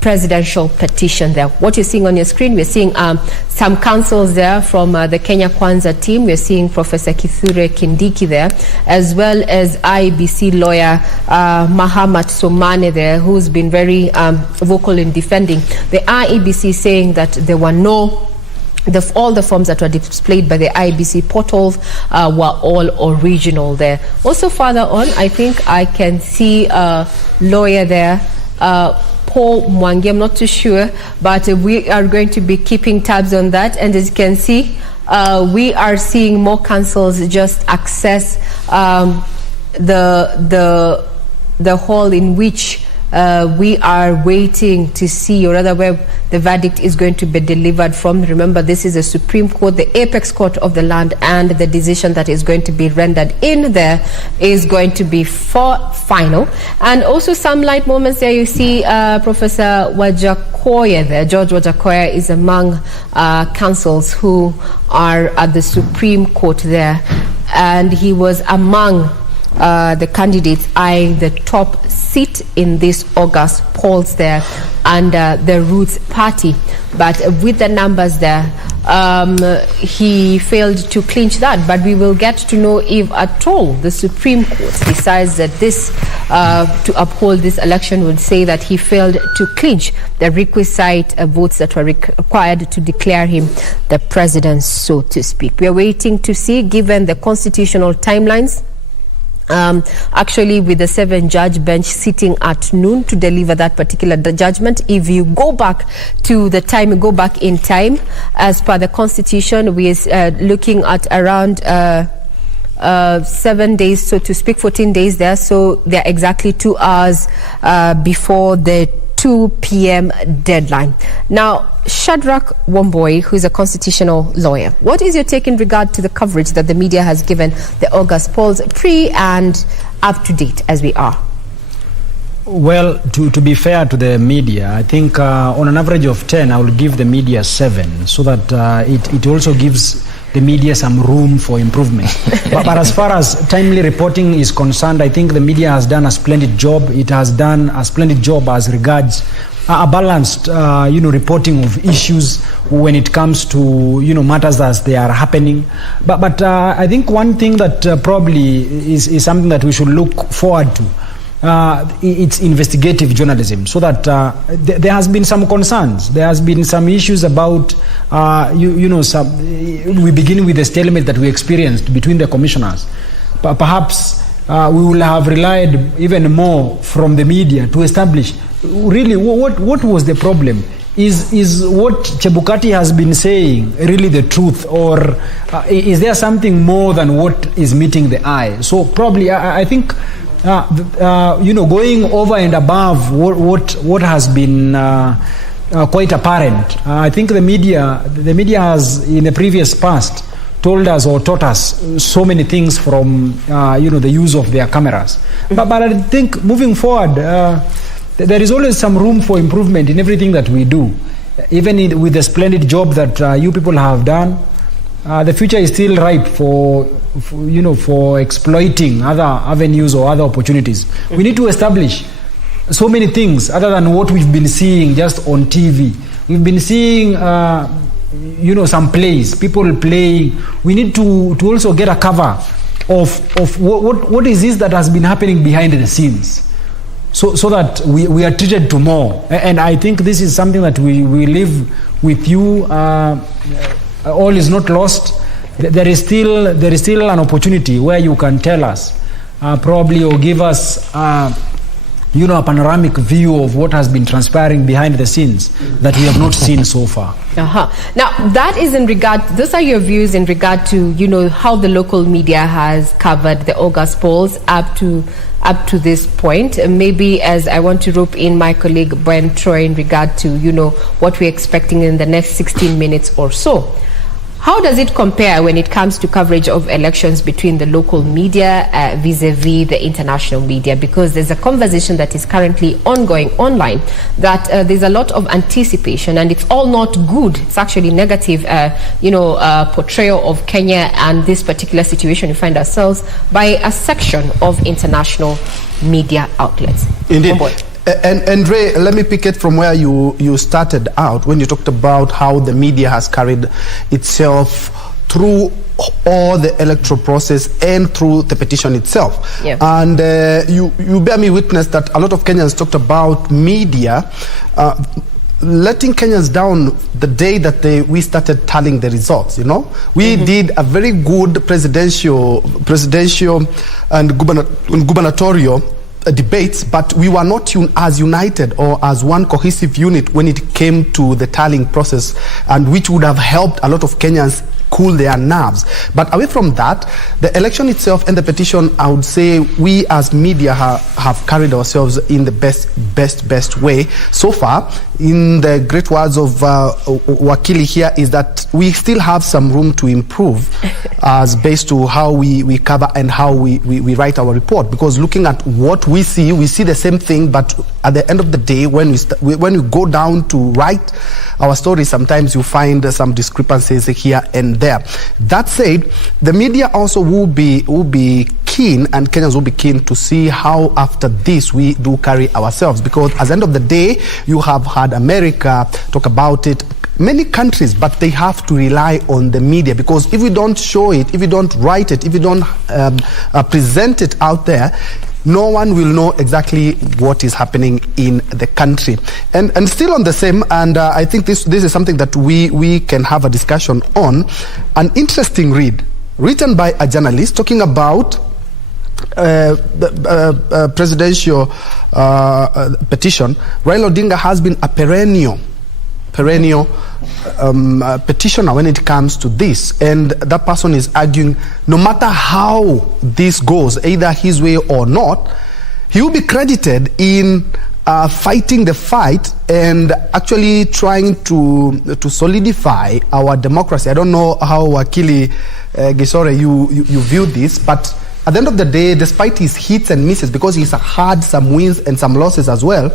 presidential petition there. What you're seeing on your screen, we're seeing some councils there from the Kenya Kwanza team. We're seeing Professor Kithure Kindiki there, as well as IEBC lawyer Mahamat Somane there, who's been very vocal in defending the IEBC, saying that there were no all the forms that were displayed by the IEBC portals were all original there. Also further on, I think I can see a lawyer there, Paul Mwangi. I'm not too sure, but we are going to be keeping tabs on that. And as you can see, we are seeing more councils just access the hall in which we are waiting to see, or rather where the verdict is going to be delivered from. Remember, this is the Supreme Court, the apex court of the land, and the decision that is going to be rendered in there is going to be final. And also some light moments there. You see Professor Wajakoya there. George Wajakoya is among counsels who are at the Supreme Court there, and he was among the candidates eyeing the top seat in this August polls there under the Roots Party. But with the numbers there, he failed to clinch that. But we will get to know if at all the Supreme Court decides that this, to uphold this election, would say that he failed to clinch the requisite votes that were required to declare him the president, so to speak. We are waiting to see, given the constitutional timelines. Actually, with the 7-judge bench sitting at noon to deliver that particular judgment. If you go back to the time, go back in time, as per the Constitution, we are looking at around 7 days, so to speak, 14 days there. So they're exactly 2 hours before the 2 p.m. deadline. Now, Shadrach Wamboi, who is a constitutional lawyer, what is your take in regard to the coverage that the media has given the August polls, pre and up to date as we are? Well, to be fair to the media, I think on an average of 10, I will give the media 7, so that it also gives the media some room for improvement. but as far as timely reporting is concerned, I think the media has done a splendid job. It has done a splendid job as regards a balanced, reporting of issues when it comes to, matters as they are happening. But I think one thing that probably is something that we should look forward to. It's investigative journalism, so that there has been some concerns. There has been some issues about, we begin with the stalemate that we experienced between the commissioners. Perhaps we will have relied even more from the media to establish really what was the problem. Is what Chebukati has been saying really the truth, or is there something more than what is meeting the eye? So probably I think going over and above what has been quite apparent. I think the media has in the previous past told us or taught us so many things from the use of their cameras. But I think moving forward, there is always some room for improvement in everything that we do. Even with the splendid job that you people have done, the future is still ripe for exploiting other avenues or other opportunities. We need to establish so many things other than what we've been seeing just on TV. We've been seeing, some plays, people playing. We need to also get a cover of what is this that has been happening behind the scenes, so that we are treated to more. And I think this is something that we live with you. All is not lost. There is still an opportunity where you can tell us probably, or give us a panoramic view of what has been transpiring behind the scenes that we have not seen so far. Now, that is in regard, those are your views in regard to, how the local media has covered the August polls up to this point. Maybe as I want to rope in my colleague Brian Troy in regard to, what we're expecting in the next 16 minutes or so. How does it compare when it comes to coverage of elections between the local media vis-a-vis the international media? Because there's a conversation that is currently ongoing online that there's a lot of anticipation, and it's all not good. It's actually negative, portrayal of Kenya and this particular situation we find ourselves by a section of international media outlets. Indeed. And Ray, let me pick it from where you started out when you talked about how the media has carried itself through all the electoral process and through the petition itself. Yeah. And you bear me witness that a lot of Kenyans talked about media letting Kenyans down the day that we started tallying the results. You know, we did a very good presidential and gubernatorial debates, but we were not as united or as one cohesive unit when it came to the tallying process, and which would have helped a lot of Kenyans cool their nerves. But away from that, the election itself and the petition, I would say we as media have carried ourselves in the best way so far. In the great words of Wakili here, is that we still have some room to improve as based to how we cover and how we write our report. Because looking at what we see the same thing, but at the end of the day, when we go down to write our story, sometimes you find some discrepancies here and there. That said, the media also will be keen, and Kenyans will be keen to see how after this we do carry ourselves, because at the end of the day, you have had America talk about it, many countries, but they have to rely on the media, because if we don't show it, if we don't write it, if we don't present it out there, no one will know exactly what is happening in the country. And still on the same, and I think this is something that we can have a discussion on, an interesting read written by a journalist talking about the presidential petition. Raila Odinga has been a perennial petitioner when it comes to this, and that person is arguing no matter how this goes, either his way or not, he will be credited in fighting the fight and actually trying to solidify our democracy. I don't know how Wakili Gisore you view this, but at the end of the day, despite his hits and misses, because he's had some wins and some losses as well,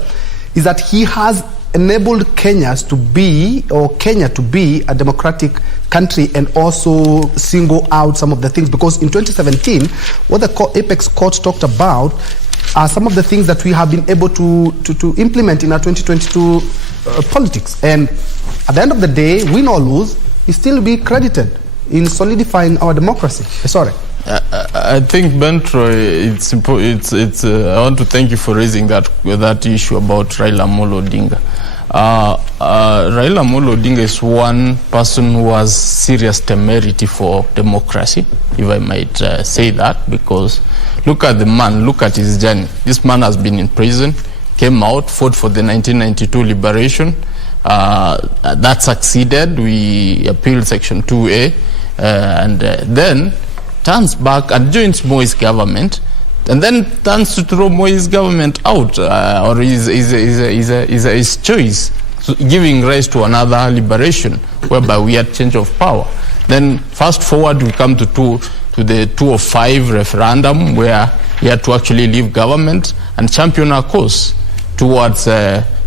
is that he has enabled Kenya to be a democratic country, and also single out some of the things. Because in 2017, what the Apex Court talked about are some of the things that we have been able to implement in our 2022 politics. And at the end of the day, win or lose, he still be credited in solidifying our democracy. Sorry. I think, Bentro, I want to thank you for raising that issue about Raila Amolo Odinga. Raila Amolo Odinga is one person who has serious temerity for democracy, if I might say that, because look at the man, look at his journey. This man has been in prison, came out, fought for the 1992 liberation. That succeeded. We appealed Section 2A, and then turns back and joins Moi's government, and then turns to throw Moi's government out, or his choice, so giving rise to another liberation, whereby we had change of power. Then fast forward, we come to the 2005 referendum, where he had to actually leave government and champion our cause towards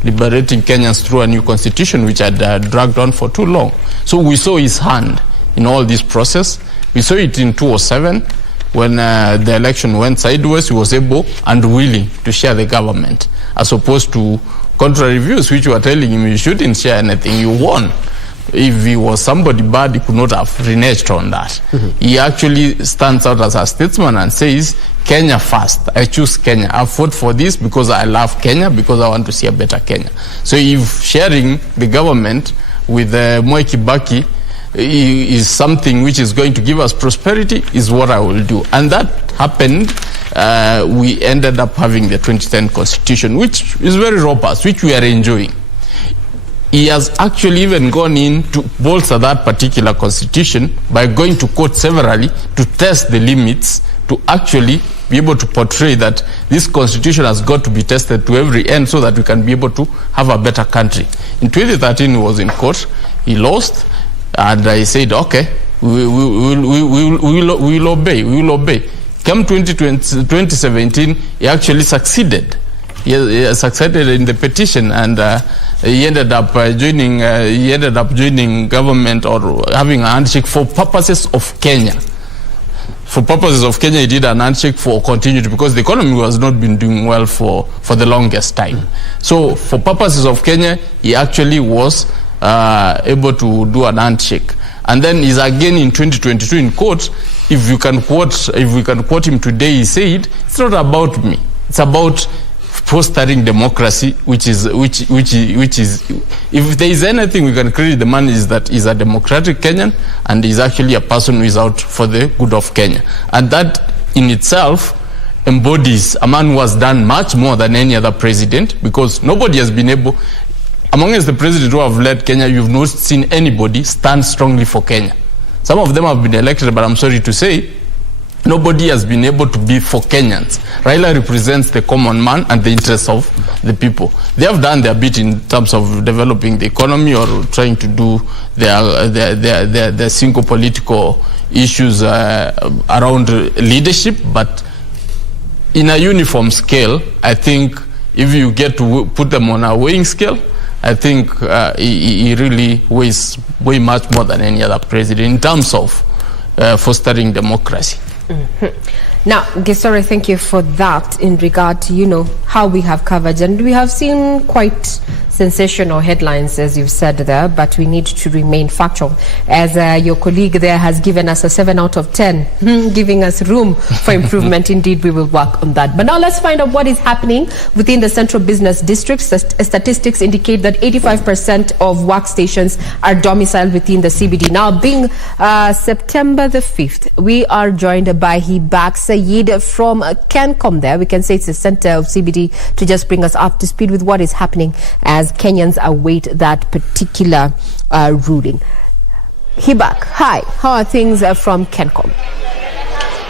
liberating Kenyans through a new constitution, which had dragged on for too long. So we saw his hand in all this process. We saw it in 2007 when the election went sideways. He was able and willing to share the government, as opposed to contrary views which were telling him you shouldn't share anything, you won. If he was somebody bad, he could not have reneged on that. He actually stands out as a statesman and says, Kenya first. I choose Kenya. I fought for this because I love Kenya, because I want to see a better Kenya. So if sharing the government with Moi Kibaki is something which is going to give us prosperity, is what I will do. And that happened. We ended up having the 2010 constitution, which is very robust, which we are enjoying. He has actually even gone in to bolster that particular constitution by going to court severally to test the limits, to actually be able to portray that this constitution has got to be tested to every end, so that we can be able to have a better country. In 2013, he was in court. He lost. And I said, okay, we will obey. Come 2017, he actually succeeded. He succeeded in the petition, and he ended up joining government, or having a handshake for purposes of Kenya. for purposes of Kenya, he did an handshake for continuity because the economy was not been doing well for the longest time. So for purposes of Kenya, he actually was able to do an handshake. And then he's again in 2022 in court. If we can quote him today, he said, "It's not about me. It's about fostering democracy, which is if there is anything we can credit the man is that he's a democratic Kenyan and he's actually a person who is out for the good of Kenya, and that in itself embodies a man who has done much more than any other president, because nobody has been able, amongst the presidents who have led Kenya, you've not seen anybody stand strongly for Kenya. Some of them have been elected, but I'm sorry to say, nobody has been able to be for Kenyans. Raila represents the common man and the interests of the people. They have done their bit in terms of developing the economy or trying to do their single political issues around leadership, but in a uniform scale, I think if you get to put them on a weighing scale, I think he really weighs way much more than any other president in terms of fostering democracy. Mm-hmm. Now, Gesore, thank you for that in regard to, how we have covered. And we have seen quite sensational headlines, as you've said there, but we need to remain factual. As your colleague there has given us a 7 out of 10, giving us room for improvement. Indeed, we will work on that. But now let's find out what is happening within the central business districts. Statistics indicate that 85% of workstations are domiciled within the CBD. Now, being September the 5th, we are joined by Hibak Sayed from Kencom there. We can say it's the center of CBD, to just bring us up to speed with what is happening as Kenyans await that particular ruling. Hibak, hi. How are things from Kencom?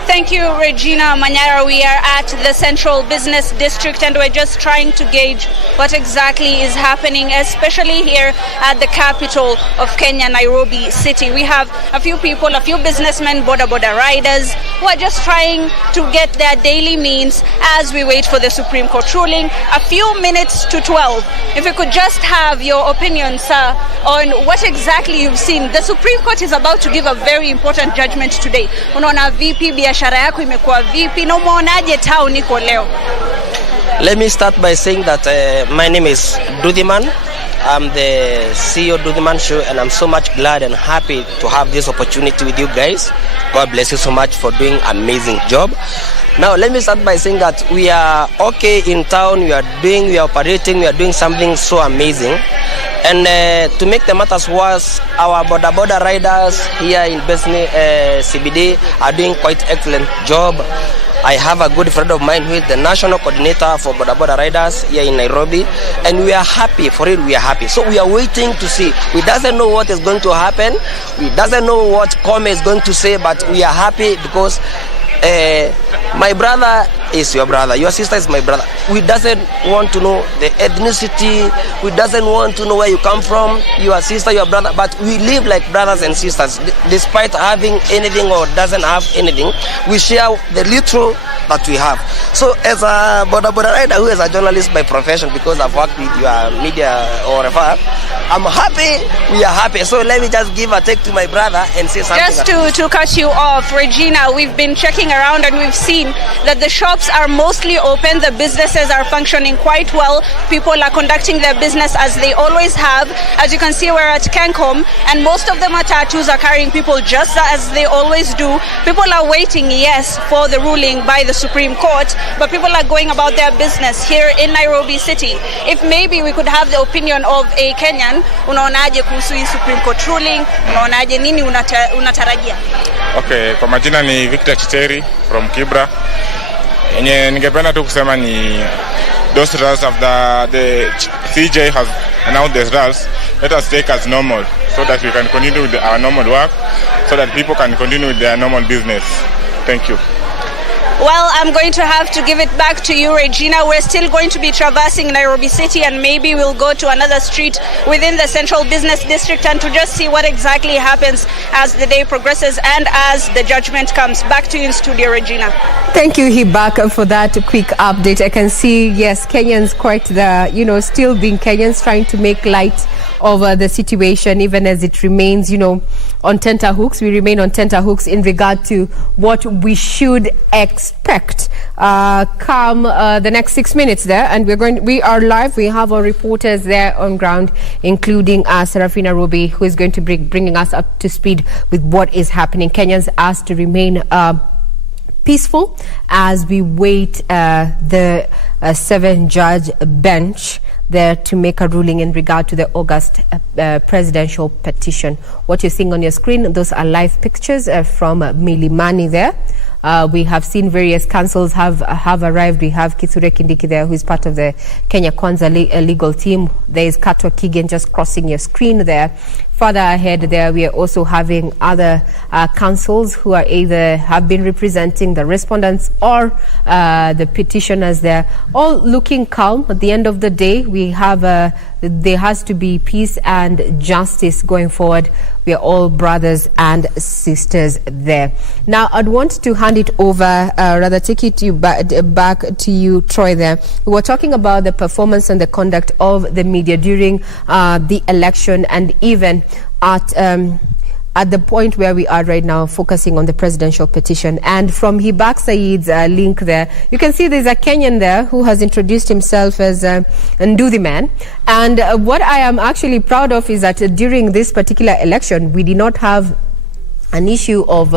Thank you, Regina Manyara. We are at the Central Business District and we're just trying to gauge what exactly is happening, especially here at the capital of Kenya, Nairobi City. We have a few people, a few businessmen, boda riders, who are just trying to get their daily means as we wait for the Supreme Court ruling. A few minutes to 12. If we could just have your opinion, sir, on what exactly you've seen. The Supreme Court is about to give a very important judgment today. Unaona vipi biashara yako imekuwa vipi na umeonaje town iko leo? Let me start by saying that my name is Dudiman. I'm the CEO of Dudiman Show, and I'm so much glad and happy to have this opportunity with you guys. God bless you so much for doing an amazing job. Now, let me start by saying that we are okay in town. We are operating, we are doing something so amazing. And to make the matters worse, our border riders here in business CBD are doing quite excellent job. I have a good friend of mine who is the national coordinator for border riders here in Nairobi, and we are happy. For it, we are happy. So we are waiting to see. We doesn't know what is going to happen. We doesn't know what Kome is going to say, but we are happy because my brother is your brother, your sister is my brother. We doesn't want to know the ethnicity, we doesn't want to know where you come from, your sister, your brother, but we live like brothers and sisters. Despite having anything or doesn't have anything, we share the little that we have. So as a border rider who is a journalist by profession, because I've worked with your media or refer, I'm happy, we are happy. So let me just give a take to my brother and say something. Just to cut you off, Regina, we've been checking around and we've seen that the shops are mostly open, the businesses are functioning quite well, people are conducting their business as they always have. As you can see, we're at Kencom and most of the matatus are carrying people just as they always do. People are waiting, yes, for the ruling by the Supreme Court, but people are going about their business here in Nairobi City. If maybe we could have the opinion of a Kenyan, unaonaje kuhusu hii Supreme Court ruling? Unaonaje, nini unatarajia? Okay, kwa majina ni Victor Chiteri from Kibra. Yenye ningependa tu kusema ni those results of the CJ has announced the results. Let us take as normal so that we can continue with our normal work, so that people can continue with their normal business. Thank you. Well, I'm going to have to give it back to you, Regina. We're still going to be traversing Nairobi City, and maybe we'll go to another street within the Central Business District and to just see what exactly happens as the day progresses and as the judgment comes. Back to you in studio, Regina. Thank you, Hibaka, for that quick update. I can see, yes, Kenyans quite the, still being Kenyans, trying to make light of the situation, even as it remains, on tenterhooks. We remain on tenterhooks in regard to what we should expect come the next 6 minutes there. And we are live. We have our reporters there on ground, including Serafina Ruby, who is going to be bringing us up to speed with what is happening. Kenyans asked to remain peaceful as we wait the 7-judge bench there to make a ruling in regard to the August presidential petition. What you're seeing on your screen, those are live pictures from Milimani there. We have seen various councils have arrived. We have Kithure Kindiki there, who is part of the Kenya Kwanza legal team. There is Katwa Kigen just crossing your screen there. Further ahead there, we are also having other councils who are either have been representing the respondents or the petitioners there, all looking calm. At the end of the day, we have there has to be peace and justice going forward. We are all brothers and sisters there. Now, I'd want to hand it over, rather take it back to you, Troy, there. We were talking about the performance and the conduct of the media during the election, and even at the point where we are right now, focusing on the presidential petition. And from Hibak Said's link there, you can see there's a Kenyan there who has introduced himself as Nduthi Man. And what I am actually proud of is that during this particular election, we did not have an issue of,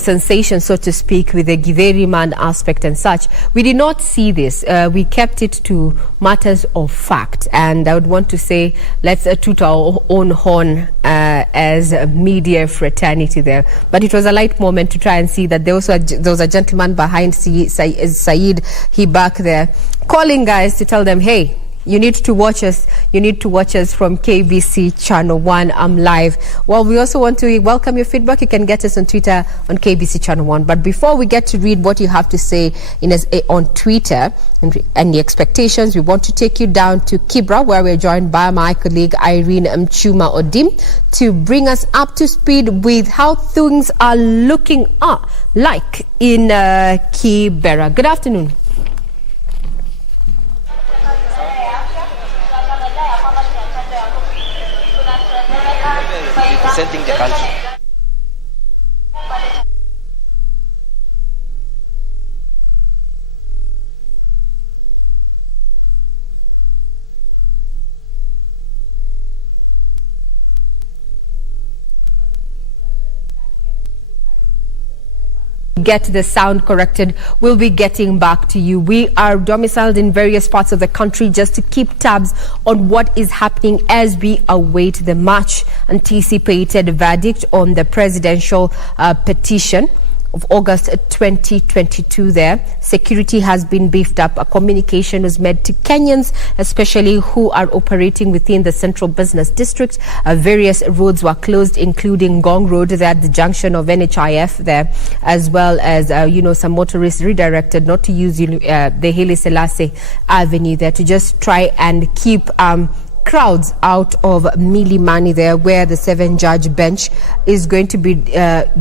sensation, so to speak, with the Githeri man aspect and such. We did not see this. We kept it to matters of fact. And I would want to say, let's toot our own horn as a media fraternity there. But it was a light moment to try and see that there was a gentleman behind Said Hibak there, calling guys to tell them, hey, you need to watch us. You need to watch us from KBC Channel 1. I'm live. Well, we also want to welcome your feedback. You can get us on Twitter on KBC Channel 1. But before we get to read what you have to say on Twitter and the expectations, we want to take you down to Kibra, where we're joined by my colleague Irene Mchuma Odim to bring us up to speed with how things are looking like in Kibera. Good afternoon. Representing the country. Get the sound corrected. We'll be getting back to you. We are domiciled in various parts of the country just to keep tabs on what is happening as we await the much anticipated verdict on the presidential petition of August 2022 there. Security has been beefed up. A communication was made to Kenyans, especially who are operating within the Central Business District. Various roads were closed, including Gong Road there at the junction of NHIF there, as well as, some motorists redirected not to use the Haile Selassie Avenue there to just try and keep crowds out of Milimani there, where the 7-judge bench is going to be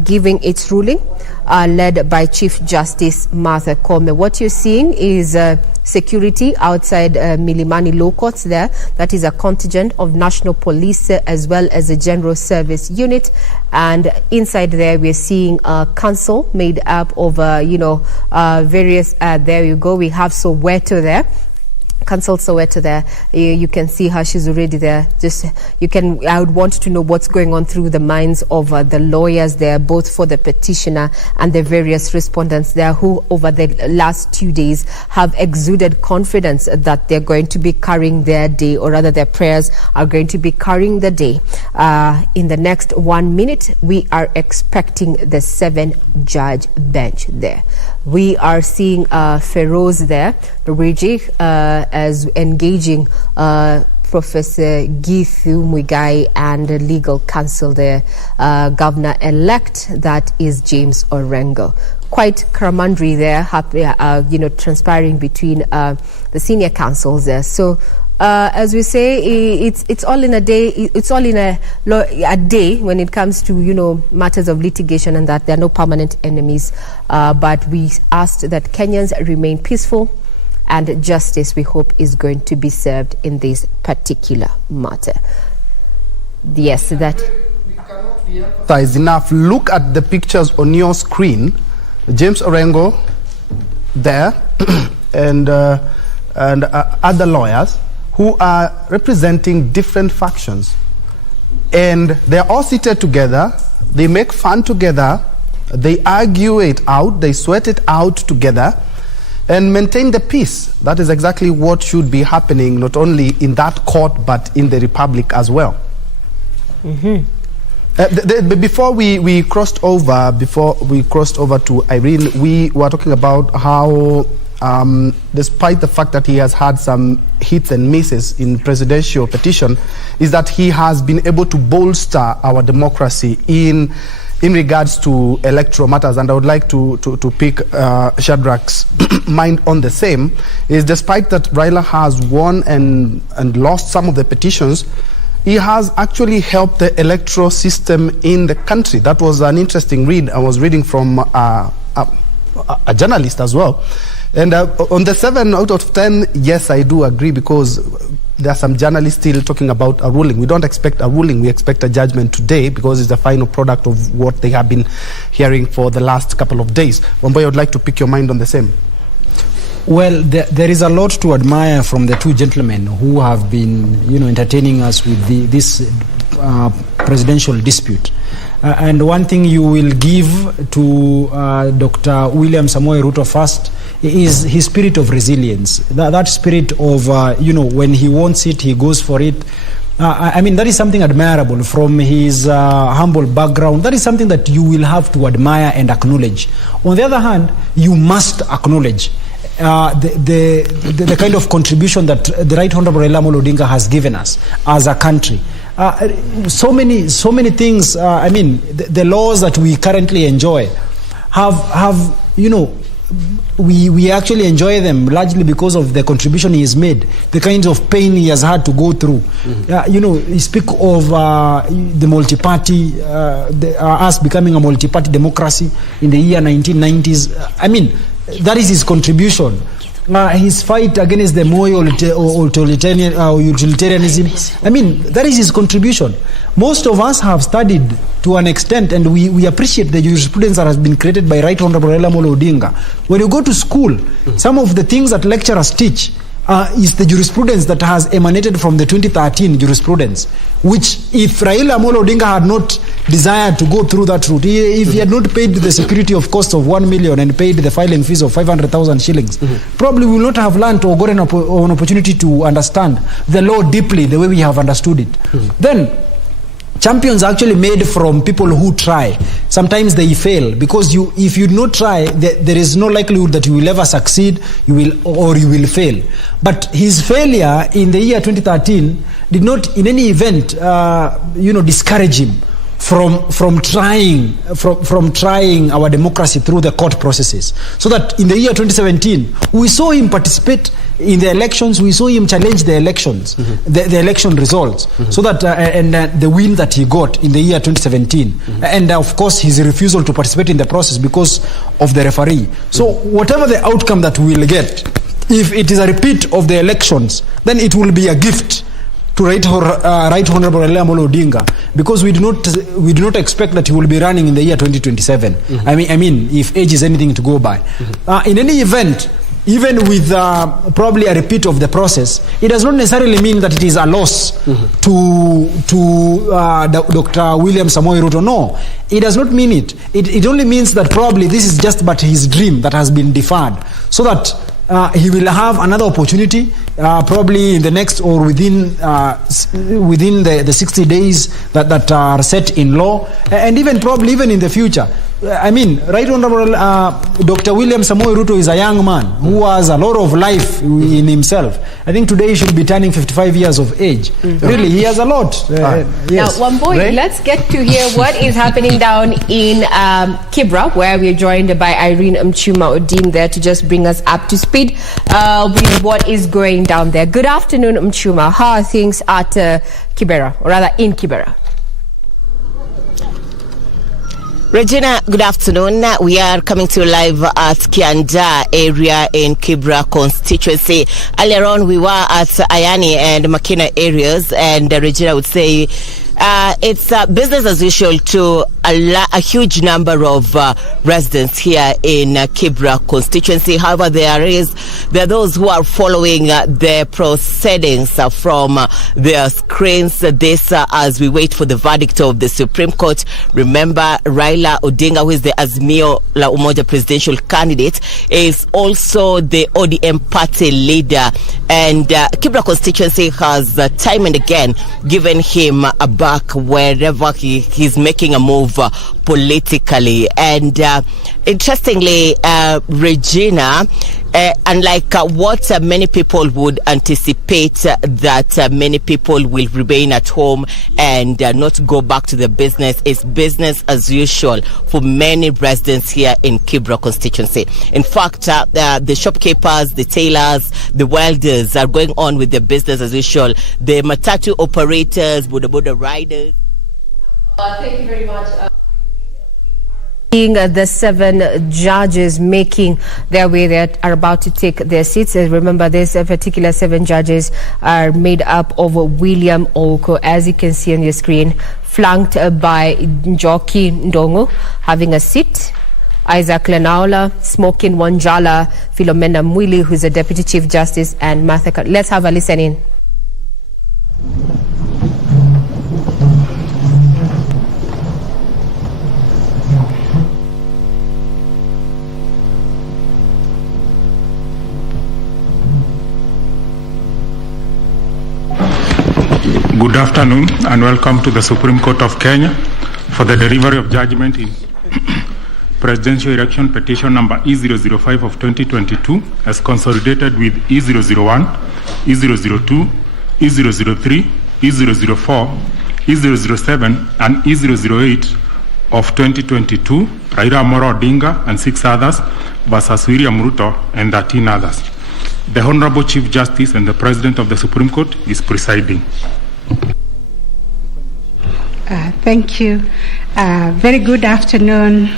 giving its ruling, led by Chief Justice Martha Koome. What you're seeing is security outside Milimani Law Courts there. That is a contingent of National Police as well as a General Service Unit. And inside there, we're seeing a council made up of, various, there you go, we have Soweto there. Council Soweto there. You can see how she's already there. I would want to know what's going on through the minds of the lawyers there, both for the petitioner and the various respondents there, who over the last 2 days have exuded confidence that they're going to be carrying their day, or rather their prayers are going to be carrying the day. In the next 1 minute, we are expecting the 7-judge bench there. We are seeing Feroz there, Luigi, as engaging Professor Githu Muigai and the legal counsel there, Governor-elect, that is James Orengo. quite camaraderie there, transpiring between the senior councils there. So as we say, it's all in a day. It's all in a day when it comes to matters of litigation, and that there are no permanent enemies. But we asked that Kenyans remain peaceful, and justice, we hope, is going to be served in this particular matter. Yes, that. Is enough. Look at the pictures on your screen. James Orengo there, and other lawyers who are representing different factions, and they're all seated together. They make fun together, they argue it out, they sweat it out together, and maintain the peace. That is exactly what should be happening, not only in that court but in the republic as well. Before we crossed over to Irene, we were talking about how despite the fact that he has had some hits and misses in presidential petition, is that he has been able to bolster our democracy in regards to electoral matters. And I would like to pick Shadrach's mind on the same, is despite that Raila has won and lost some of the petitions, he has actually helped the electoral system in the country. That was an interesting read. I was reading from a journalist as well. And on the 7 out of 10, yes, I do agree, because there are some journalists still talking about a ruling. We don't expect a ruling, we expect a judgment today, because it's the final product of what they have been hearing for the last couple of days. Wamboy, I would like to pick your mind on the same. Well, there is a lot to admire from the two gentlemen who have been, entertaining us with this presidential dispute. And one thing you will give to Dr. William Samoei Ruto first is his spirit of resilience. That spirit of, when he wants it, he goes for it. That is something admirable from his humble background. That is something that you will have to admire and acknowledge. On the other hand, you must acknowledge the kind of contribution that the Right Honorable Raila Amolo Odinga has given us as a country. So many things. The laws that we currently enjoy have we actually enjoy them largely because of the contribution he has made, the kinds of pain he has had to go through. You speak of the multi-party, us becoming a multi-party democracy in the year 1990s. That is his contribution. His fight against the Moi utilitarianism, that is his contribution. Most of us have studied to an extent, and we appreciate the jurisprudence that has been created by Right Honorable Raila Amolo Odinga. When you go to school, some of the things that lecturers teach is the jurisprudence that has emanated from the 2013 jurisprudence, which if Raila Amolo Odinga had not desired to go through that route, if he had not paid the security of cost of 1 million and paid the filing fees of 500,000 shillings, probably we will not have learned or gotten an opportunity to understand the law deeply the way we have understood it. Then champions are actually made from people who try. Sometimes they fail, because if you do not try, there is no likelihood that you will ever succeed, you will fail. But his failure in the year 2013 did not in any event discourage him from trying our democracy through the court processes. So that in the year 2017, we saw him participate in the elections, we saw him challenge the elections, the election results, so that the win that he got in the year 2017, and of course his refusal to participate in the process because of the referee. So whatever the outcome that we will get, if it is a repeat of the elections, then it will be a gift to Right Honorable Raila Amolo Odinga, because we do not expect that he will be running in the year 2027. If age is anything to go by. In any event, even with probably a repeat of the process, it does not necessarily mean that it is a loss to Dr. William Samoei Ruto. No, it does not mean it. It only means that probably this is just but his dream that has been deferred, so that he will have another opportunity, probably in the next or within the 60 days that are set in law, and even probably even in the future, I mean, Right Honorable Dr. William Samoei Ruto is a young man who has a lot of life in himself. I think today he should be turning 55 years of age. Really, he has a lot. Yes. Now, Wamboi, let's get to hear what is happening down in Kibra, where we're joined by Irene Mchuma Odin there to just bring us up to speed with what is going down there. Good afternoon, Mchuma. How are things at Kibera, or rather in Kibera? Regina, good afternoon. We are coming to you live at Kwanza area in Kibra constituency. Earlier on, we were at Ayani and Makina areas, and Regina would say it's business as usual to a huge number of residents here in Kibra constituency. However, there are those who are following the proceedings from their screens. This as we wait for the verdict of the Supreme Court. Remember, Raila Odinga, who is the Azimio La Umoja presidential candidate, is also the ODM party leader, and Kibra constituency has time and again given him a back wherever he's making a move politically. And interestingly, Regina, unlike what many people would anticipate, that many people will remain at home and not go back to the business, is business as usual for many residents here in Kibra constituency. In fact, the shopkeepers, the tailors, the welders are going on with their business as usual. The matatu operators, boda riders. Thank you very much. The 7 judges making their way that are about to take their seats. Remember, this particular 7 judges are made up of William Oko, as you can see on your screen, flanked by Njoki Ndongo having a seat, Isaac Lenaula, Smokin Wanjala, Philomena Mwili, who's a Deputy Chief Justice, and Martha. Let's have a listen in. Good afternoon and welcome to the Supreme Court of Kenya for the delivery of judgment in presidential election petition number E005 of 2022 as consolidated with E001, E002, E003, E004, E007 and E008 of 2022, Raila Amolo Odinga and 6 others versus William Ruto and 13 others. The Honorable Chief Justice and the President of the Supreme Court is presiding. Thank you. Very good afternoon,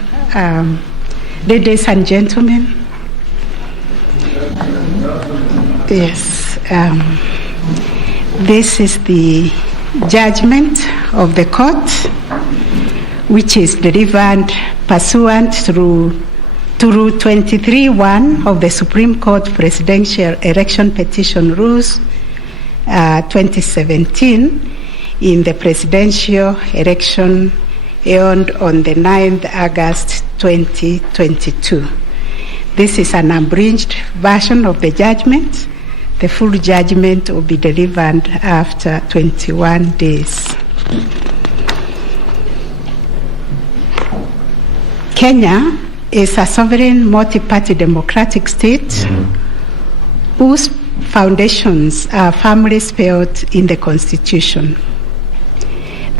ladies and gentlemen. Yes, this is the judgment of the court, which is delivered pursuant through 23(1) of the Supreme Court Presidential Election Petition Rules 2017 in the presidential election held on the 9th August 2022. This is an abridged version of the judgment. The full judgment will be delivered after 21 days. Kenya is a sovereign multi-party democratic state whose foundations are firmly spelled in the Constitution.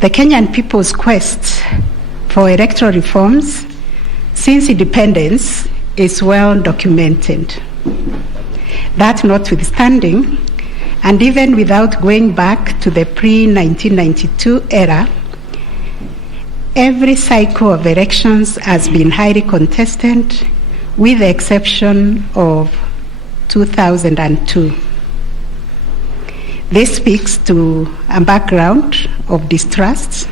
The Kenyan people's quest for electoral reforms since independence is well documented. That notwithstanding, and even without going back to the pre-1992 era, every cycle of elections has been highly contested, with the exception of 2002. This speaks to a background of distrust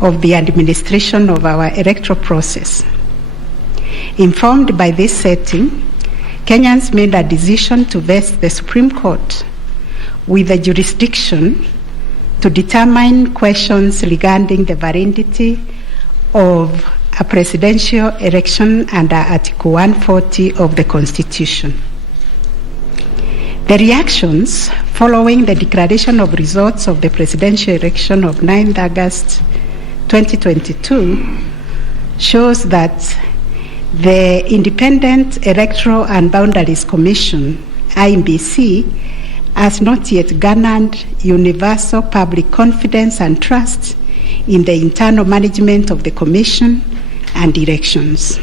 of the administration of our electoral process. Informed by this setting, Kenyans made a decision to vest the Supreme Court with the jurisdiction to determine questions regarding the validity of a presidential election under Article 140 of the Constitution. The reactions following the declaration of results of the presidential election of 9th August 2022 shows that the Independent Electoral and Boundaries Commission, IEBC, has not yet garnered universal public confidence and trust in the internal management of the Commission and elections.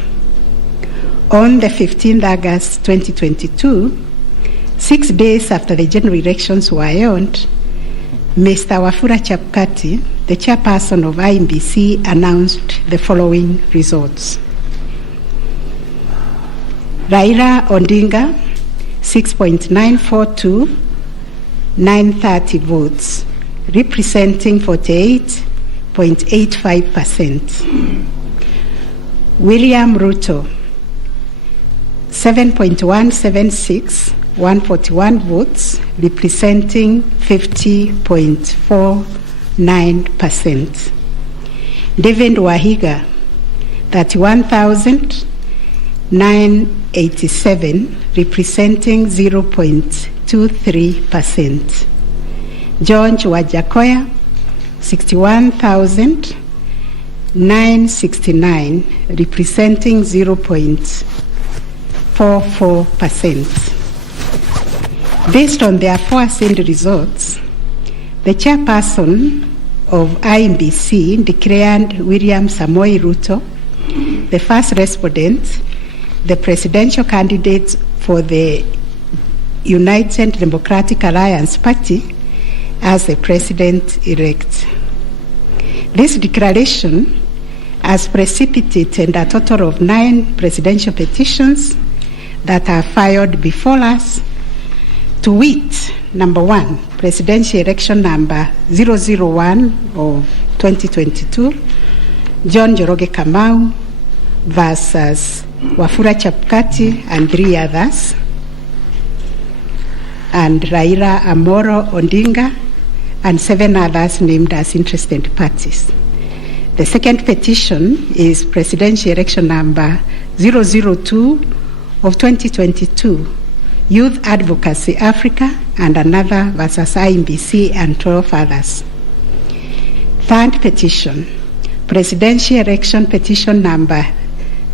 On the 15th August 2022, 6 days after the general elections were held, Mr. Wafula Chebukati, the chairperson of IEBC, announced the following results. Raila Odinga, 6.942,930 votes, representing 48.85%. William Ruto, 7.176,141 votes, representing 50.49%. David Wahiga, 31,987, representing 0.23%. George Wajakoya, 61,969, representing 0.44%. Based on the aforesaid results, the chairperson of IEBC declared William Samoei Ruto the first respondent, the presidential candidate for the United Democratic Alliance Party, as the president-elect. This declaration has precipitated a total of 9 presidential petitions that are filed before us, to wit, number 1, presidential election number 001 of 2022, John Njoroge Kamau versus Wafula Chebukati and 3 others, and Raila Amolo Odinga and 7 others named as interested parties. The second petition is presidential election number 002 of 2022, Youth Advocacy Africa and another versus IEBC and 12 others. Third petition, presidential election petition number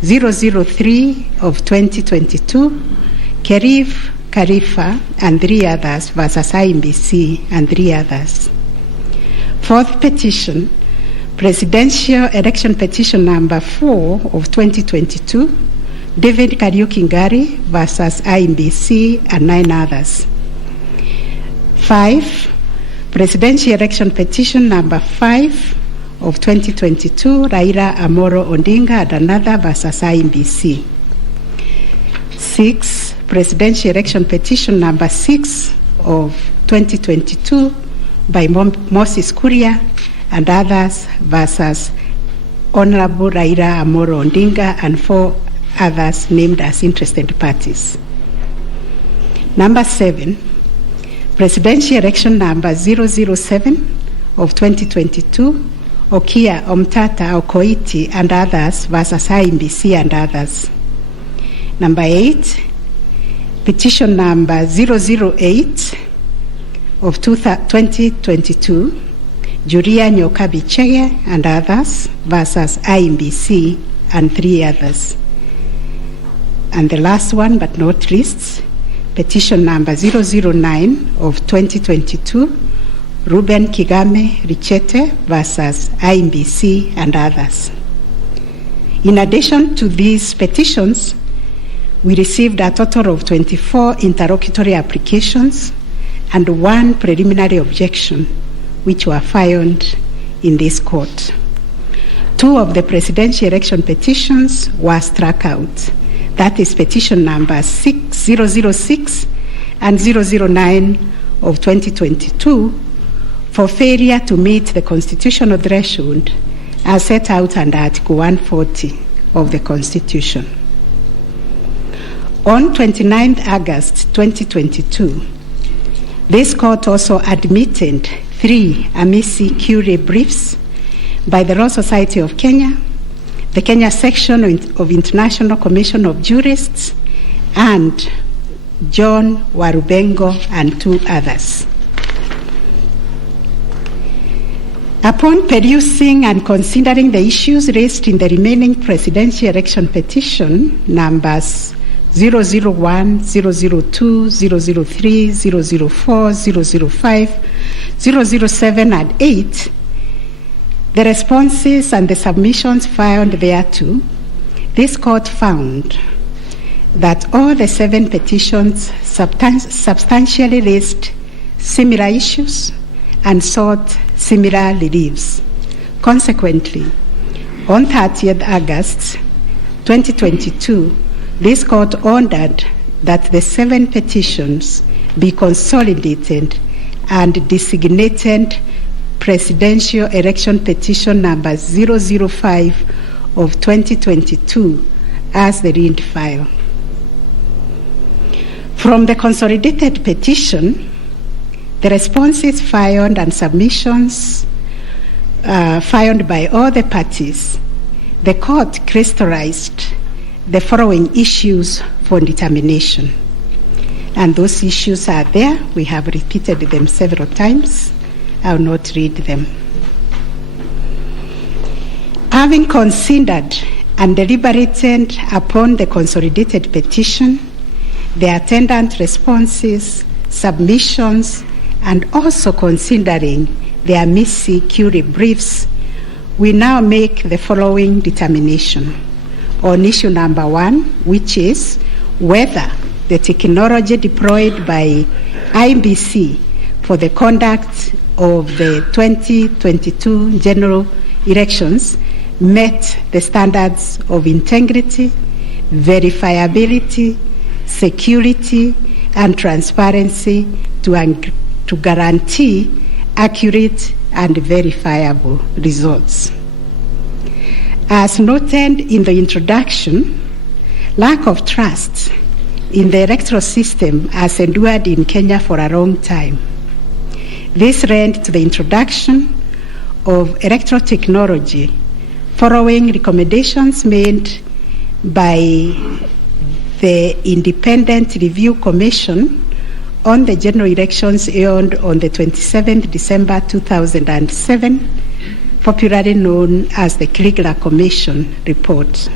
003 of 2022, Kerif Khalifa and 3 others versus IEBC and 3 others. Fourth petition, presidential election petition number 4 of 2022, David Kariuki Ngari versus IEBC and 9 others. 5, presidential election petition number 5 of 2022, Raila Amolo Odinga and another versus IEBC. 6, presidential election petition number 6 of 2022 by Moses Kuria and others versus Honorable Raila Amolo Odinga and 4 others named as interested parties. Number 7, presidential election number 007 of 2022, Okia Omtata Okoiti and others versus IEBC and others. Number 8, petition number 008 of 2022, Julia Nyoka Bichege and others versus IEBC and 3 others. And the last one but not least, petition number 009 of 2022, Ruben Kigame Richete versus IEBC and others. In addition to these petitions, we received a total of 24 interlocutory applications and 1 preliminary objection, which were filed in this court. 2 of the presidential election petitions were struck out. That is petition number 006 and 009 of 2022 for failure to meet the constitutional threshold as set out under Article 140 of the Constitution. On 29th August 2022, this court also admitted 3 amici curiae briefs by the Law Society of Kenya, the Kenya section of International Commission of Jurists, and John Warubengo and 2 others. Upon perusing and considering the issues raised in the remaining presidential election petition, numbers 001, 002, 003, 004, 005, 007, and 8, the responses and the submissions filed thereto, this court found that all the 7 petitions substantially raised similar issues and sought similar reliefs. Consequently, on 30th August 2022, this court ordered that the 7 petitions be consolidated and designated Presidential Election Petition number 005 of 2022 as the read file. From the consolidated petition, the responses filed and submissions filed by all the parties, the court crystallized the following issues for determination. And those issues are there. We have repeated them several times. I will not read them. Having considered and deliberated upon the consolidated petition, the attendant responses, submissions, and also considering the amici curiae briefs, we now make the following determination on issue number 1, which is whether the technology deployed by IEBC for the conduct of the 2022 general elections met the standards of integrity, verifiability, security, and transparency to guarantee accurate and verifiable results. As noted in the introduction, lack of trust in the electoral system has endured in Kenya for a long time. This led to the introduction of electoral technology following recommendations made by the Independent Review Commission on the general elections held on the 27th December 2007, popularly known as the Kriegler Commission report.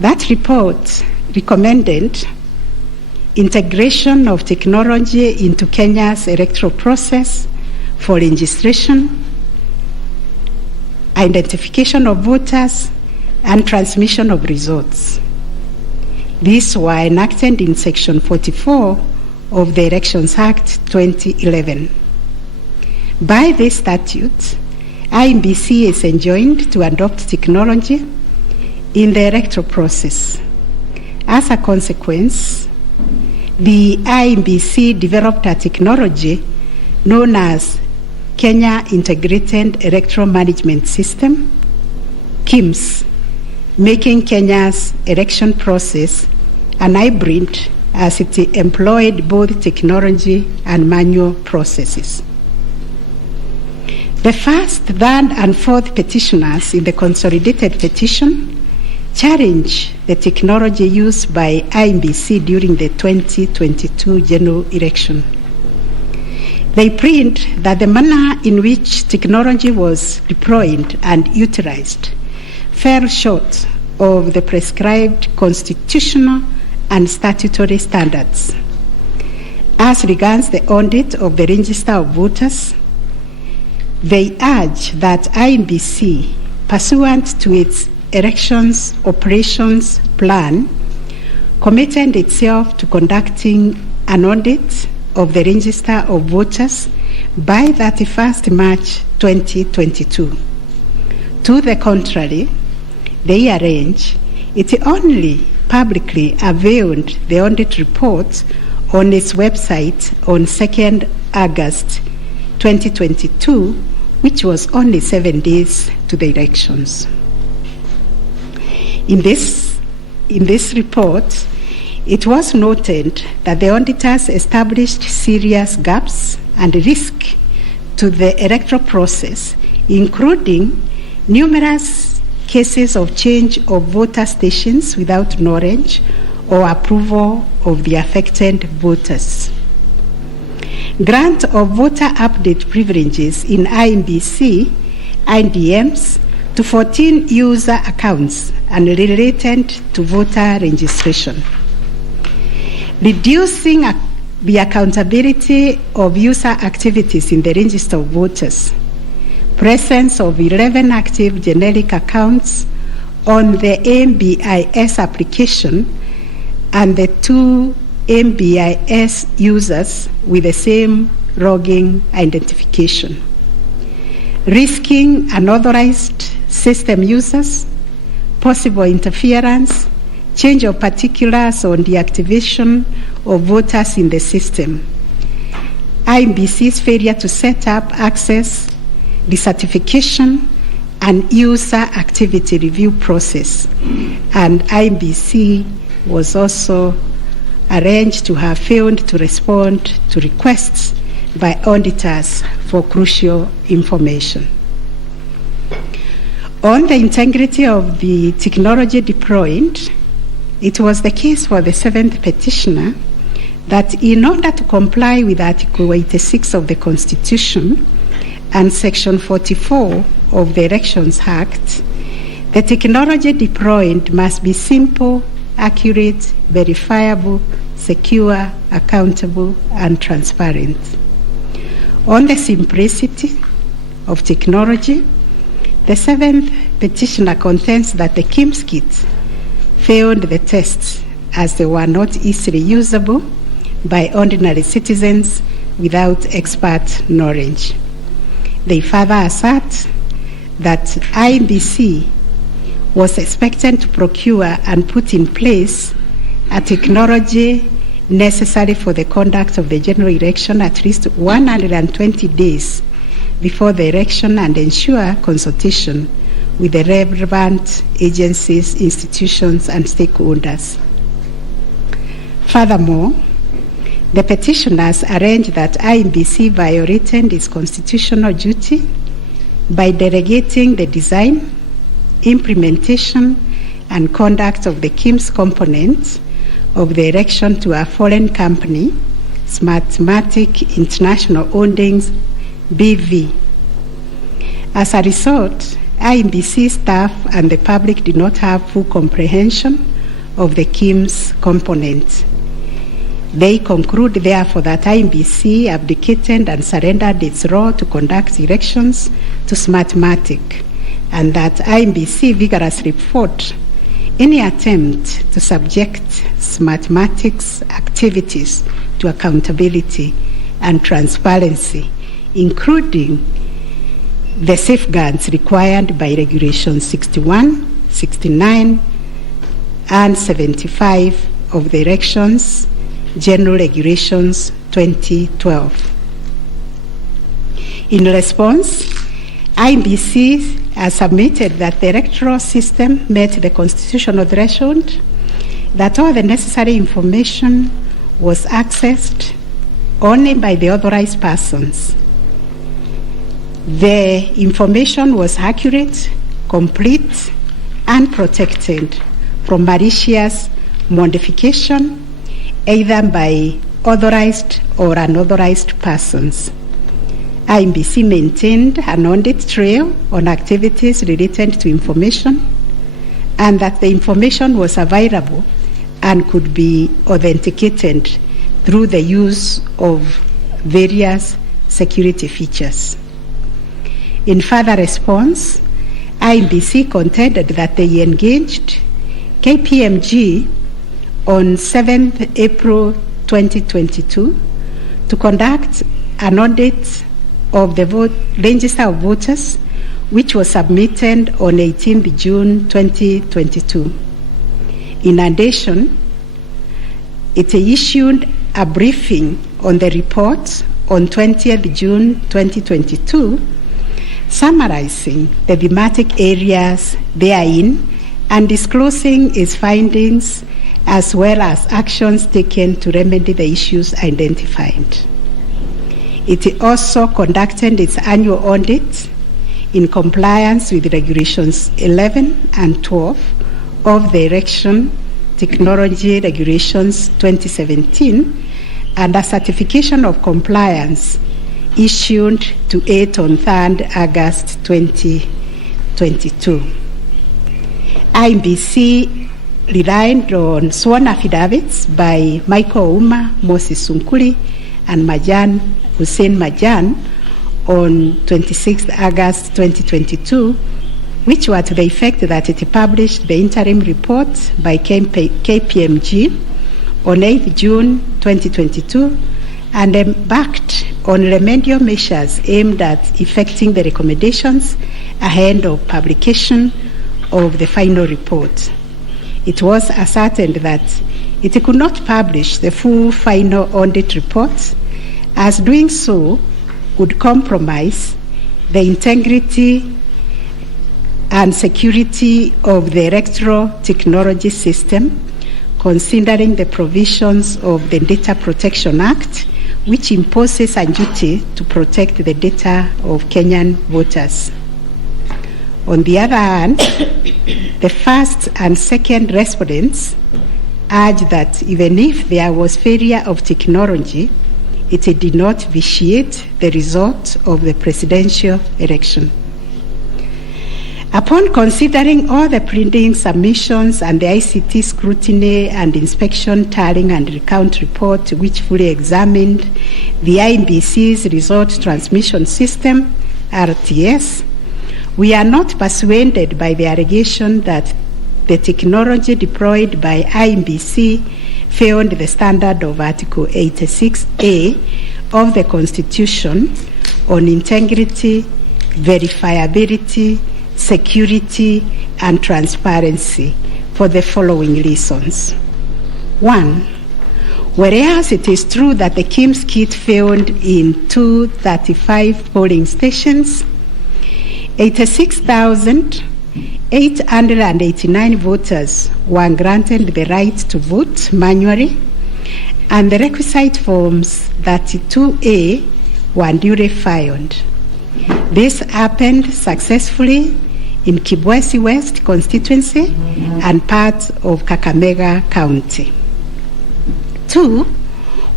That report recommended integration of technology into Kenya's electoral process for registration, identification of voters, and transmission of results. These were enacted in Section 44 of the Elections Act 2011. By this statute, IEBC is enjoined to adopt technology in the electoral process. As a consequence, the IEBC developed a technology known as Kenya Integrated Electoral Management System, KIMS, making Kenya's election process an hybrid as it employed both technology and manual processes. The first, third, and fourth petitioners in the consolidated petition challenge the technology used by IEBC during the 2022 general election. They plead that the manner in which technology was deployed and utilized fell short of the prescribed constitutional and statutory standards. As regards the audit of the register of voters, they urge that IEBC, pursuant to its elections operations plan, committed itself to conducting an audit of the register of voters by 31st March 2022. To the contrary, they arrange it only publicly availed the audit report on its website on 2nd August 2022, which was only 7 days to the elections. In this report, it was noted that the auditors established serious gaps and risk to the electoral process, including numerous cases of change of voter stations without knowledge or approval of the affected voters. grant of voter update privileges in IMBC, IDMs, to 14 user accounts and related to voter registration. Reducing the accountability of user activities in the register of voters. Presence of 11 active generic accounts on the MBIS application and the 2 MBIS users with the same logging identification. Risking unauthorized system users, possible interference, change of particulars on the activation of voters in the system. IMBC's failure to set up access, decertification, and user activity review process. And IMBC was also arranged to have failed to respond to requests by auditors for crucial information. On the integrity of the technology deployed, it was the case for the 7th petitioner that in order to comply with Article 86 of the Constitution and Section 44 of the Elections Act, the technology deployed must be simple, accurate, verifiable, secure, accountable, and transparent. On the simplicity of technology, the 7th petitioner contends that the KIMS kit failed the tests as they were not easily usable by ordinary citizens without expert knowledge. They further assert that IMBC was expected to procure and put in place a technology necessary for the conduct of the general election at least 120 days before the election and ensure consultation with the relevant agencies, institutions, and stakeholders. Furthermore, the petitioners arranged that IMBC violated its constitutional duty by delegating the design, implementation, and conduct of the KIMS components of the election to a foreign company, Smartmatic International Holdings, BV. As a result, IMBC staff and the public did not have full comprehension of the KIMS component. They conclude, therefore, that IMBC abdicated and surrendered its role to conduct elections to Smartmatic, and that IMBC vigorously fought any attempt to subject Smartmatic's activities to accountability and transparency, including the safeguards required by Regulations 61, 69, and 75 of the Elections General Regulations 2012. In response, IMBC has submitted that the electoral system met the constitutional threshold, that all the necessary information was accessed only by the authorized persons. The information was accurate, complete, and protected from malicious modification, either by authorized or unauthorized persons. IMBC maintained an audit trail on activities related to information, and that the information was available and could be authenticated through the use of various security features. In further response, IMBC contended that they engaged KPMG on 7th April 2022 to conduct an audit of the register of voters, which was submitted on 18th June 2022. In addition, it issued a briefing on the report on 20th June 2022, summarizing the thematic areas therein and disclosing its findings as well as actions taken to remedy the issues identified. It also conducted its annual audit in compliance with Regulations 11 and 12 of the Election Technology Regulations 2017 and a certification of compliance issued to it on 3rd August 2022. IEBC relied on sworn affidavits by Michael Ouma, Moses Sunkuli, and Hussein Majan on 26th August 2022, which were to the effect that it published the interim report by KPMG on 8th June 2022 and embarked on remedial measures aimed at effecting the recommendations ahead of publication of the final report. It was ascertained that it could not publish the full final audit report, as doing so would compromise the integrity and security of the electoral technology system, considering the provisions of the Data Protection Act, which imposes a duty to protect the data of Kenyan voters. On the other hand, the first and second respondents urged that even if there was failure of technology, it did not vitiate the result of the presidential election. Upon considering all the pleading submissions and the ICT scrutiny and inspection tallying and recount report, which fully examined the IEBC's result transmission system, RTS, we are not persuaded by the allegation that the technology deployed by IEBC failed the standard of Article 86A of the Constitution on integrity, verifiability, security, and transparency for the following reasons. 1, whereas it is true that the KIMS kit failed in 235 polling stations, 86,889 voters were granted the right to vote manually, and the requisite forms 32A were duly filed. This happened successfully in Kibwezi West constituency and parts of Kakamega County. 2,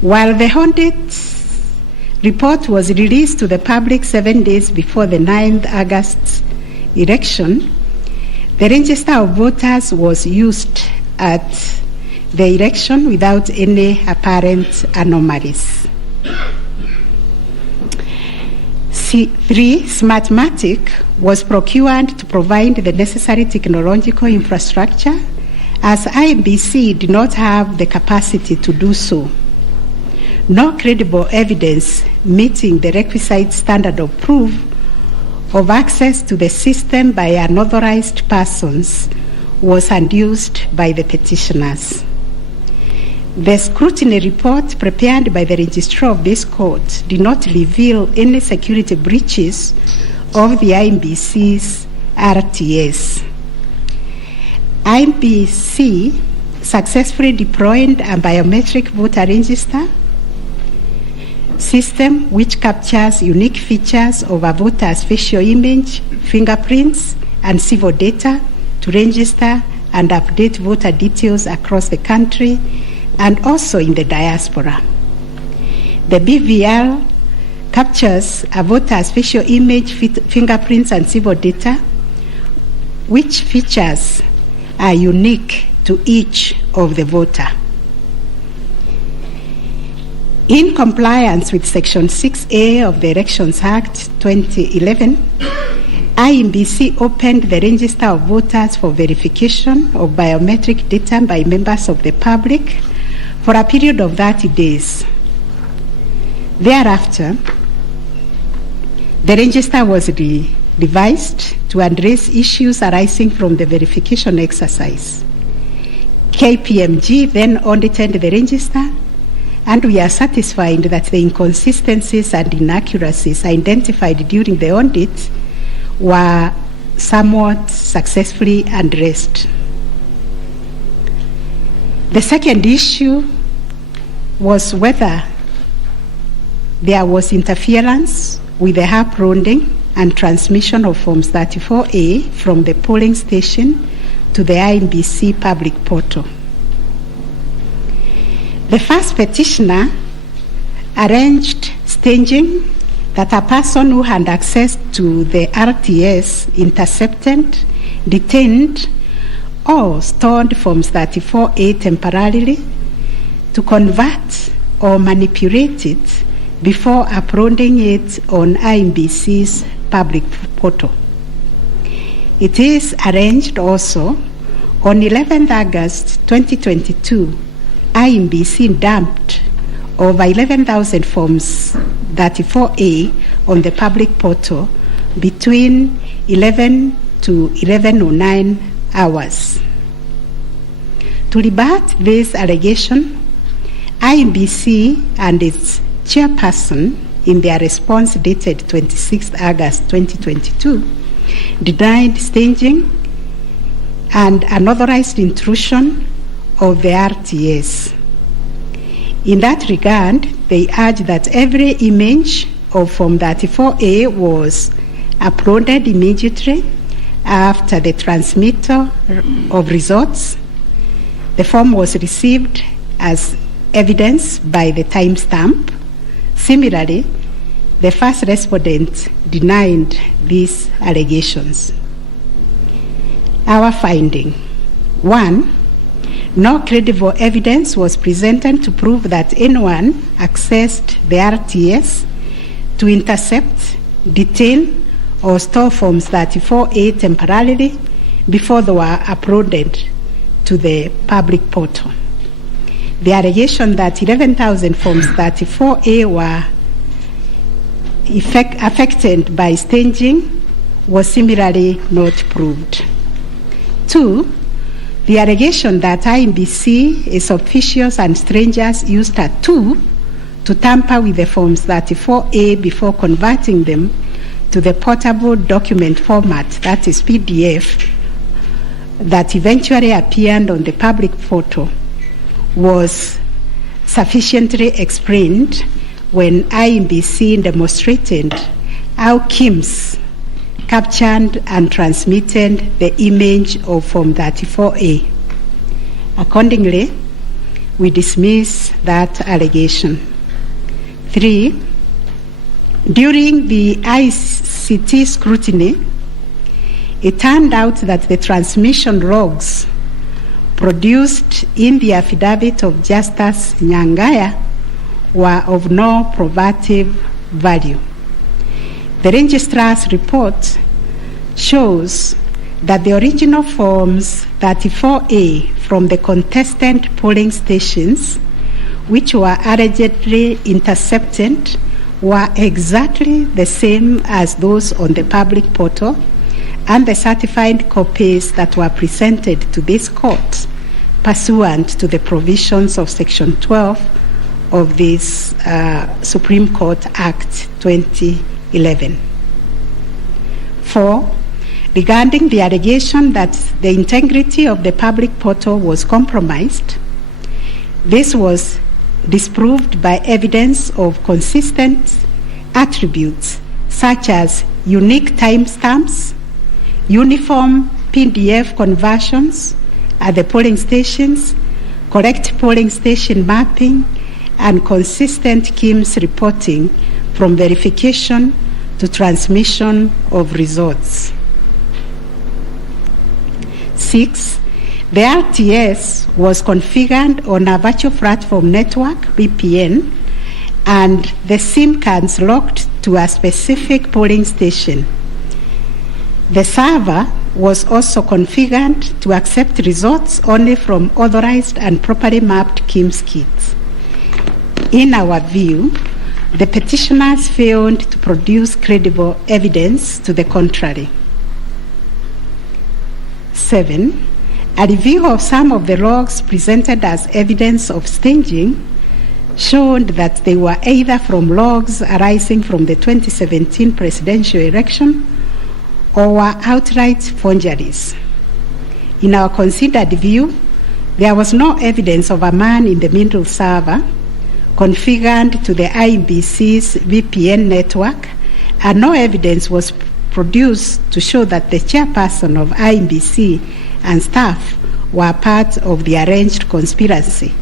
while the audit report was released to the public 7 days before the 9th August election, the register of voters was used at the election without any apparent anomalies. 3, Smartmatic was procured to provide the necessary technological infrastructure, as IEBC did not have the capacity to do so. No credible evidence meeting the requisite standard of proof of access to the system by unauthorized persons was adduced by the petitioners. The scrutiny report prepared by the registrar of this court did not reveal any security breaches of the IEBC's RTS. IEBC successfully deployed a biometric voter register system which captures unique features of a voter's facial image, fingerprints, and civil data to register and update voter details across the country and also in the diaspora. The BVR captures a voter's facial image, fingerprints, and civil data, which features are unique to each of the voter. In compliance with Section 6A of the Elections Act 2011, IEBC opened the register of voters for verification of biometric data by members of the public for a period of 30 days. Thereafter, the register was revised to address issues arising from the verification exercise. KPMG then audited the register, and we are satisfied that the inconsistencies and inaccuracies identified during the audit were somewhat successfully addressed. The second issue was whether there was interference with the uploading and transmission of Forms 34A from the polling station to the IEBC public portal. The first petitioner arranged staging that a person who had access to the RTS intercepted, detained, or stored Forms 34A temporarily to convert or manipulate it before uploading it on IEBC's public portal. It is arranged also on 11th August 2022, IEBC dumped over 11,000 Forms 34A on the public portal between 11 to 11:09 hours. To rebut this allegation, IEBC and its chairperson, in their response dated 26th August 2022, denied staging and unauthorized intrusion of the RTS. In that regard, they urge that every image of Form 34A was uploaded immediately after the transmittal of results. The form was received as evidence by the timestamp. Similarly, the first respondent denied these allegations. Our finding: 1, no credible evidence was presented to prove that anyone accessed the RTS to intercept, detain, or store Forms 34A temporarily before they were uploaded to the public portal. The allegation that 11,000 Forms 34A were affected by staging was similarly not proved. 2, the allegation that IEBC, its officials and strangers used a tool to tamper with the Forms 34A before converting them to the portable document format, that is PDF, that eventually appeared on the public portal, was sufficiently explained when IEBC demonstrated how KIMS captured and transmitted the image of Form 34A. Accordingly, we dismiss that allegation. 3, during the ICT scrutiny, it turned out that the transmission logs produced in the affidavit of Justice Nyangaya were of no probative value. The registrar's report shows that the original Forms 34A from the contestant polling stations, which were allegedly intercepted, were exactly the same as those on the public portal, and the certified copies that were presented to this court pursuant to the provisions of Section 12 of this Supreme Court Act 2011. 4, regarding the allegation that the integrity of the public portal was compromised, this was disproved by evidence of consistent attributes such as unique timestamps, uniform PDF conversions at the polling stations, correct polling station mapping, and consistent KIMS reporting from verification to transmission of results. 6, the RTS was configured on a virtual platform network, VPN, and the SIM cards locked to a specific polling station. The server was also configured to accept results only from authorized and properly mapped KIMS kits. In our view, the petitioners failed to produce credible evidence to the contrary. 7, a review of some of the logs presented as evidence of staging showed that they were either from logs arising from the 2017 presidential election or were outright forgeries. In our considered view, there was no evidence of a man-in-the-middle server configured to the IEBC's VPN network, and no evidence was produced to show that the chairperson of IEBC and staff were part of the arranged conspiracy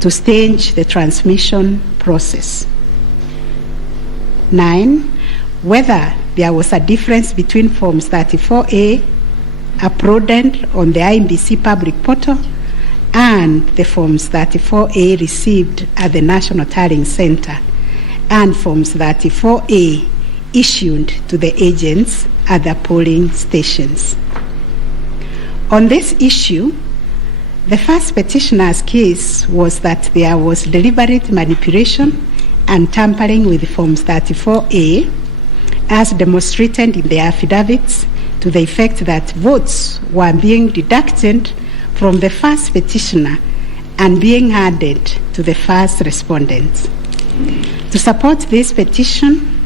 to stage the transmission process. 9, whether there was a difference between Forms 34A uploaded on the IMBC public portal and the Forms 34A received at the National Tallying Center and Forms 34A issued to the agents at the polling stations. On this issue, the first petitioner's case was that there was deliberate manipulation and tampering with Forms 34A, as demonstrated in the affidavits, to the effect that votes were being deducted from the first petitioner and being added to the first respondent. To support this petition,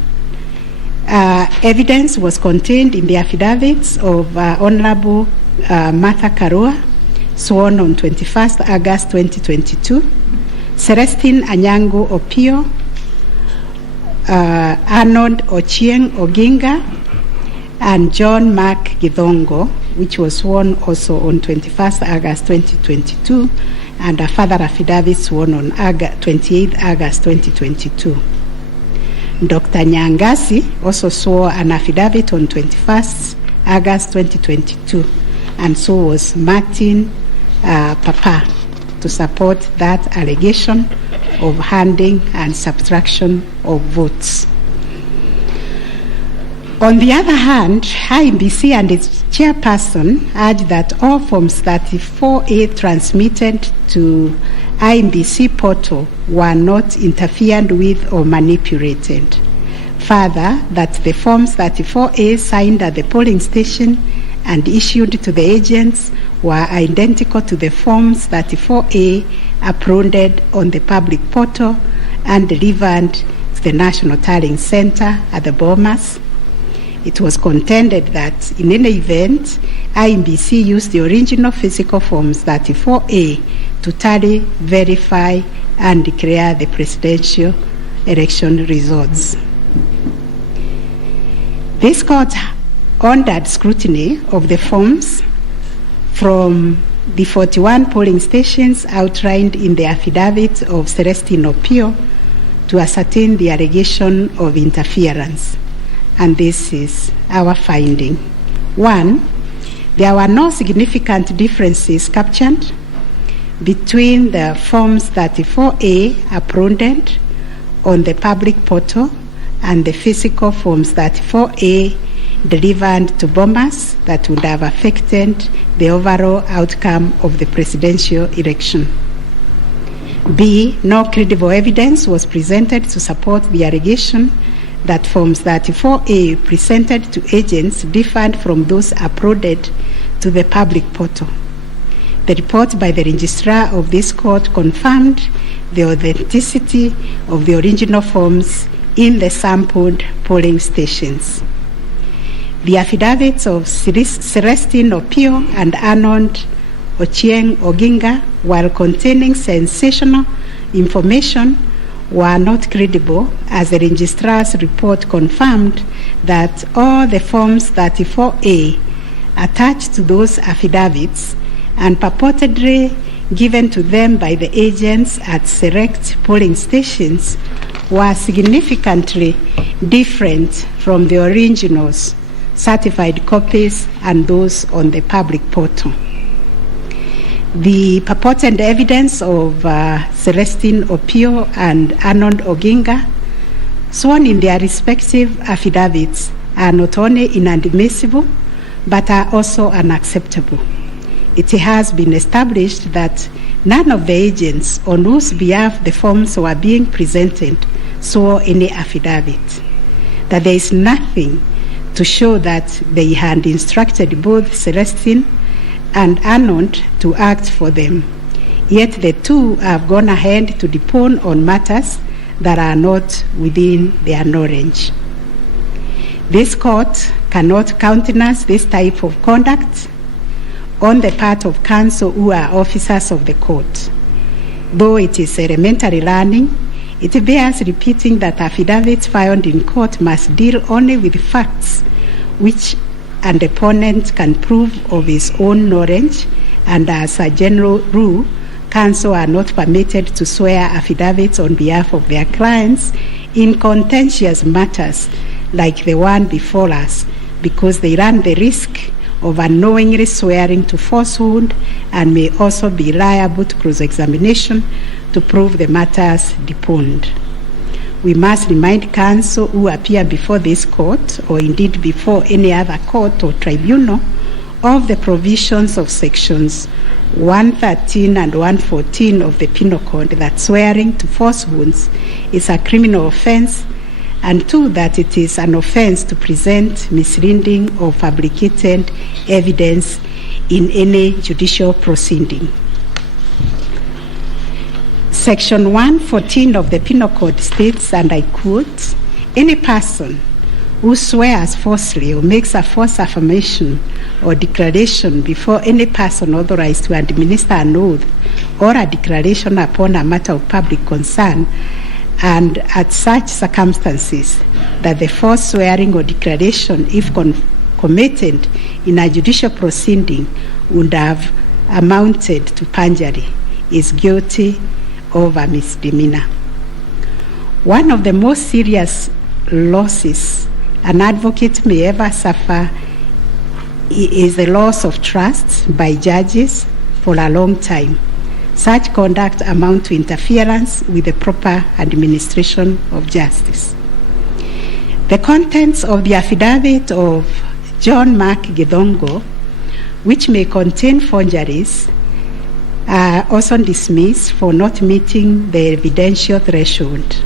evidence was contained in the affidavits of Honorable Martha Karua, sworn on 21st August 2022, Celestine Anyango Opio, Arnold Ochieng Oginga, and John Mark Githongo, which was sworn also on 21st August 2022, and a further affidavit sworn on 28th August 2022. Dr. Nyangasi also swore an affidavit on 21st August 2022, and so was Martin Papa, to support that allegation of handing and subtraction of votes. On the other hand, IMBC and its chairperson urged that all Forms 34A transmitted to IMBC portal were not interfered with or manipulated. Further, that the Forms 34A signed at the polling station and issued to the agents were identical to the Forms 34A uploaded on the public portal and delivered to the National Tallying Center at the Bomas. It was contended that in any event, IMBC used the original physical Forms 34A to tally, verify, and declare the presidential election results. This court ordered scrutiny of the forms from the 41 polling stations outlined in the affidavit of Celestine Opio to ascertain the allegation of interference. And this is our finding. 1, there were no significant differences captured between the Forms 34A uploaded on the public portal and the physical Forms 34A delivered to Bomas that would have affected the overall outcome of the presidential election. B, no credible evidence was presented to support the allegation that Forms 34A presented to agents differed from those uploaded to the public portal. The report by the registrar of this court confirmed the authenticity of the original forms in the sampled polling stations. The affidavits of Celestine Opio and Arnold Ochieng Oginga, while containing sensational information, were not credible, as the registrar's report confirmed that all the Forms 34A attached to those affidavits and purportedly given to them by the agents at select polling stations were significantly different from the originals, certified copies, and those on the public portal. The purported evidence of Celestine Opio and Arnold Oginga, sworn in their respective affidavits, are not only inadmissible, but are also unacceptable. It has been established that none of the agents on whose behalf the forms were being presented swore any affidavit, that there is nothing to show that they had instructed both Celestine and Arnold to act for them. Yet the two have gone ahead to depone on matters that are not within their knowledge. This court cannot countenance this type of conduct on the part of counsel who are officers of the court. Though it is elementary learning, it bears repeating that affidavits filed in court must deal only with facts which an opponent can prove of his own knowledge, and as a general rule, counsel are not permitted to swear affidavits on behalf of their clients in contentious matters like the one before us, because they run the risk of unknowingly swearing to falsehood and may also be liable to cross-examination to prove the matters deponed. We must remind counsel who appear before this court, or indeed before any other court or tribunal, of the provisions of sections 113 and 114 of the Penal Code that swearing to falsehoods is a criminal offense, and 2, that it is an offense to present misleading or fabricated evidence in any judicial proceeding. Section 114 of the Penal Code states, and I quote, "Any person who swears falsely or makes a false affirmation or declaration before any person authorized to administer an oath or a declaration upon a matter of public concern, and at such circumstances that the false swearing or declaration, if committed in a judicial proceeding, would have amounted to perjury, is guilty of a misdemeanor." One of the most serious losses an advocate may ever suffer is the loss of trust by judges for a long time. Such conduct amounts to interference with the proper administration of justice. The contents of the affidavit of John Mark Githongo, which may contain forgeries, are also dismissed for not meeting the evidential threshold.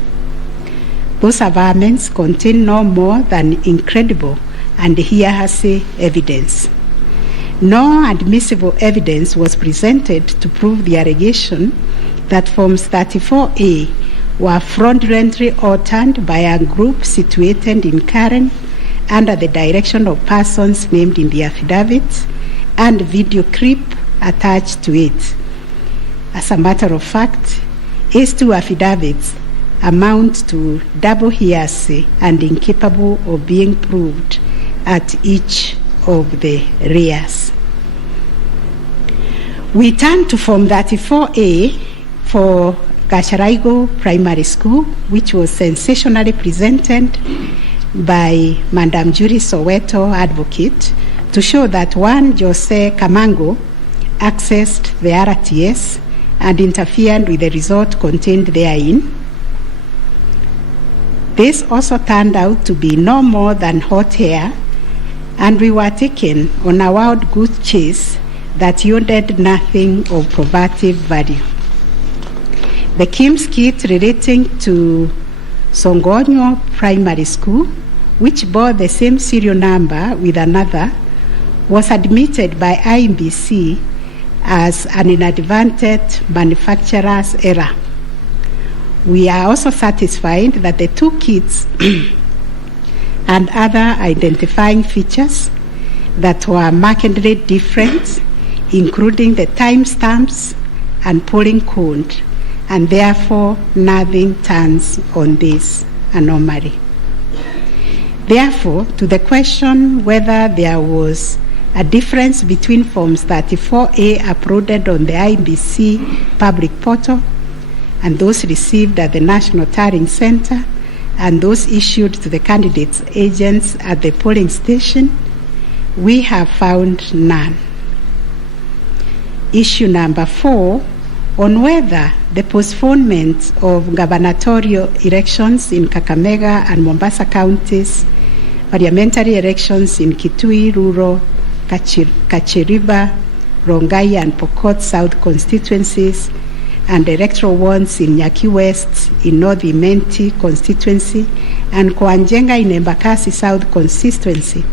Those averments contain no more than incredible and hearsay evidence. No admissible evidence was presented to prove the allegation that Forms 34A were fraudulently altered by a group situated in Karen under the direction of persons named in the affidavit and video clip attached to it. As a matter of fact, these 2 affidavits amount to double hearsay and incapable of being proved at each of the rears. We turn to Form 34A for Gacharaigo Primary School, which was sensationally presented by Madam Judy Soweto, advocate, to show that one Jose Camango accessed the RTS and interfered with the result contained therein. This also turned out to be no more than hot air, and we were taken on a wild goose chase that yielded nothing of probative value. The Kim's kit relating to Songonyo Primary School, which bore the same serial number with another, was admitted by IMBC as an inadvertent manufacturer's error. We are also satisfied that the 2 kits and other identifying features that were markedly different, including the timestamps and polling code, and therefore nothing turns on this anomaly. Therefore, to the question whether there was a difference between Forms 34A uploaded on the IBC public portal and those received at the National Tallying Center and those issued to the candidates' agents at the polling station, we have found none. Issue number 4, on whether the postponement of gubernatorial elections in Kakamega and Mombasa counties, parliamentary elections in Kitui, Rural, Kachiriba, Rongai and Pokot South constituencies, and electoral ones in Nyaki West, in North Imenti constituency, and Kwanza in Embakasi South constituency,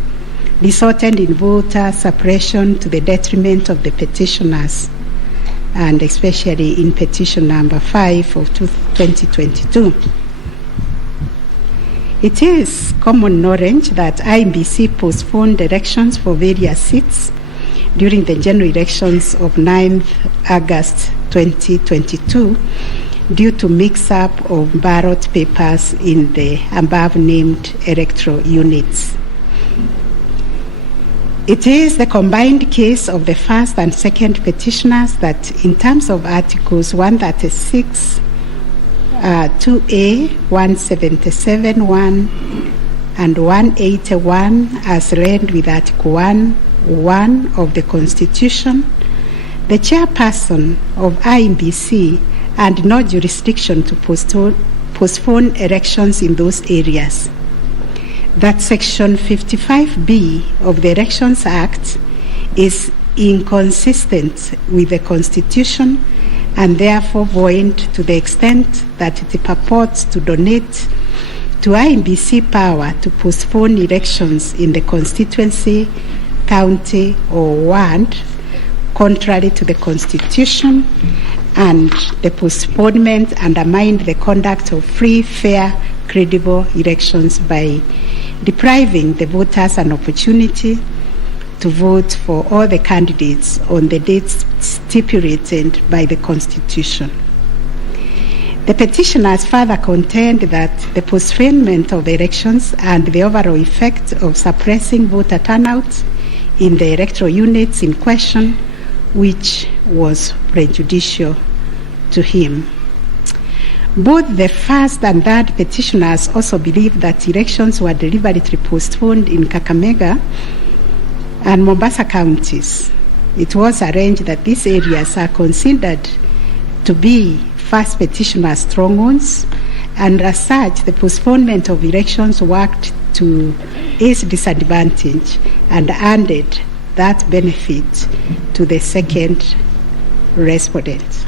resulted in voter suppression to the detriment of the petitioners, and especially in petition number 5 of 2022. It is common knowledge that IMBC postponed elections for various seats during the general elections of 9th August 2022 due to mix-up of ballot papers in the above-named electoral units. It is the combined case of the first and second petitioners that, in terms of Articles 136 2A, 177(1) and 181 as read with Article 1 of the Constitution, the chairperson of IEBC had no jurisdiction to postpone elections in those areas. That Section 55B of the Elections Act is inconsistent with the Constitution and therefore void to the extent that it purports to donate to IEBC power to postpone elections in the constituency, county, or ward, contrary to the Constitution, and the postponement undermined the conduct of free, fair, credible elections by depriving the voters an opportunity to vote for all the candidates on the dates stipulated by the Constitution. The petitioners further contend that the postponement of elections and the overall effect of suppressing voter turnout in the electoral units in question, which was prejudicial to him. Both the first and third petitioners also believe that elections were deliberately postponed in Kakamega and Mombasa counties. It was arranged that these areas are considered to be first petitioner strongholds, and as such, the postponement of elections worked to his disadvantage and added that benefit to the second respondent.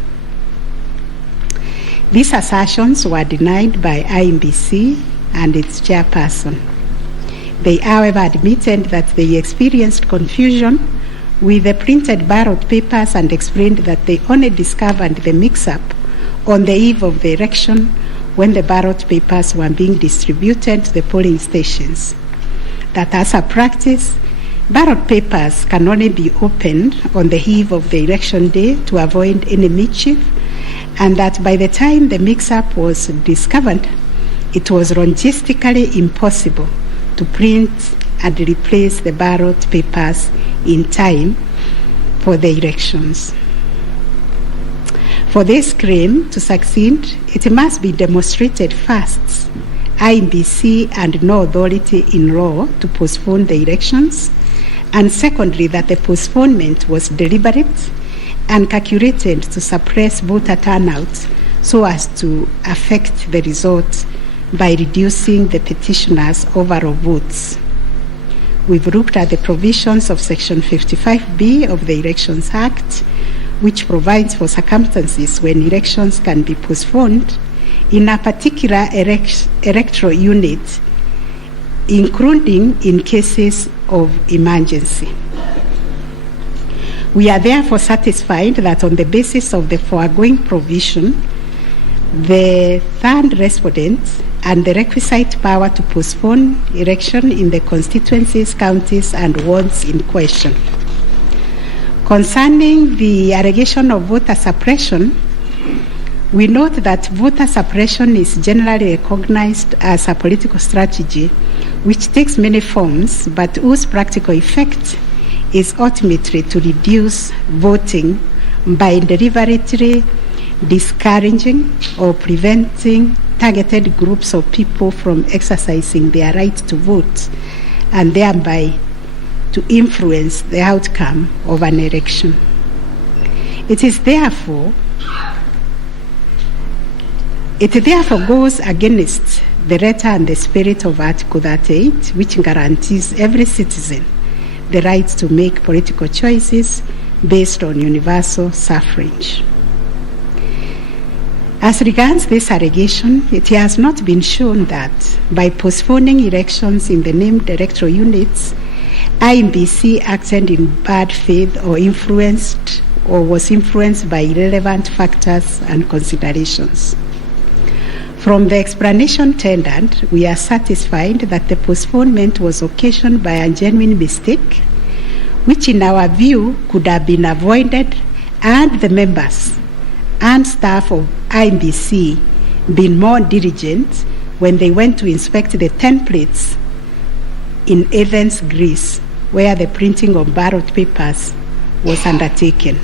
These assertions were denied by IEBC and its chairperson. They, however, admitted that they experienced confusion with the printed ballot papers and explained that they only discovered the mix-up on the eve of the election when the ballot papers were being distributed to the polling stations. That as a practice, ballot papers can only be opened on the eve of the election day to avoid any mischief, and that by the time the mix-up was discovered, it was logistically impossible to print and replace the ballot papers in time for the elections. For this claim to succeed, it must be demonstrated first, IEBC had no authority in law to postpone the elections, and secondly, that the postponement was deliberate and calculated to suppress voter turnout so as to affect the result by reducing the petitioners' overall votes. We've looked at the provisions of Section 55B of the Elections Act, which provides for circumstances when elections can be postponed in a particular electoral unit, including in cases of emergency. We are therefore satisfied that on the basis of the foregoing provision, the third respondent and the requisite power to postpone election in the constituencies, counties, and wards in question. Concerning the allegation of voter suppression, we note that voter suppression is generally recognized as a political strategy which takes many forms, but whose practical effect is ultimately to reduce voting by deliberately discouraging or preventing targeted groups of people from exercising their right to vote and thereby to influence the outcome of an election. It therefore goes against the letter and the spirit of Article 38, which guarantees every citizen the right to make political choices based on universal suffrage. As regards this allegation, it has not been shown that by postponing elections in the named electoral units, IEBC acted in bad faith or was influenced by irrelevant factors and considerations. From the explanation tendered, we are satisfied that the postponement was occasioned by a genuine mistake, which in our view could have been avoided had the members and staff of IEBC been more diligent when they went to inspect the templates in Athens, Greece, where the printing of ballot papers was undertaken.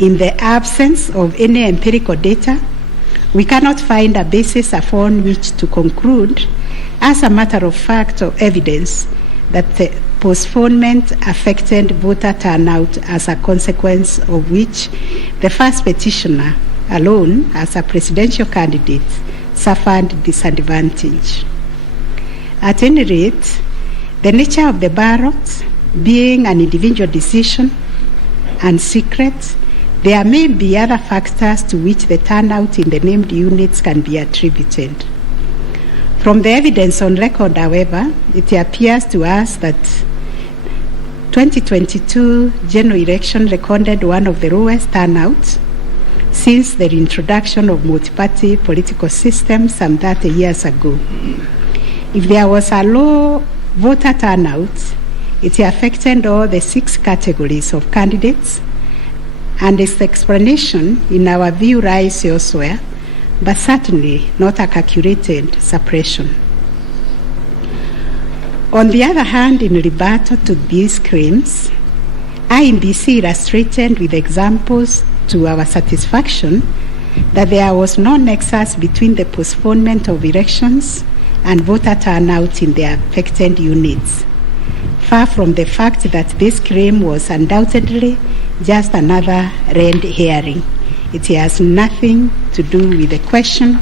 In the absence of any empirical data We cannot find a basis upon which to conclude, as a matter of fact or evidence, that the postponement affected voter turnout, as a consequence of which the first petitioner alone, as a presidential candidate, suffered disadvantage. At any rate, the nature of the ballot being an individual decision and secret, there may be other factors to which the turnout in the named units can be attributed. From the evidence on record, however, it appears to us that 2022 general election recorded one of the lowest turnouts since the introduction of multi-party political system some 30 years ago. If there was a low voter turnout, it affected all the 6 categories of candidates, and its explanation, in our view, lies elsewhere, but certainly not a calculated suppression. On the other hand, in rebuttal to these claims, INBC illustrated with examples to our satisfaction that there was no nexus between the postponement of elections and voter turnout in the affected units, far from the fact that this claim was undoubtedly just another red herring. It has nothing to do with the question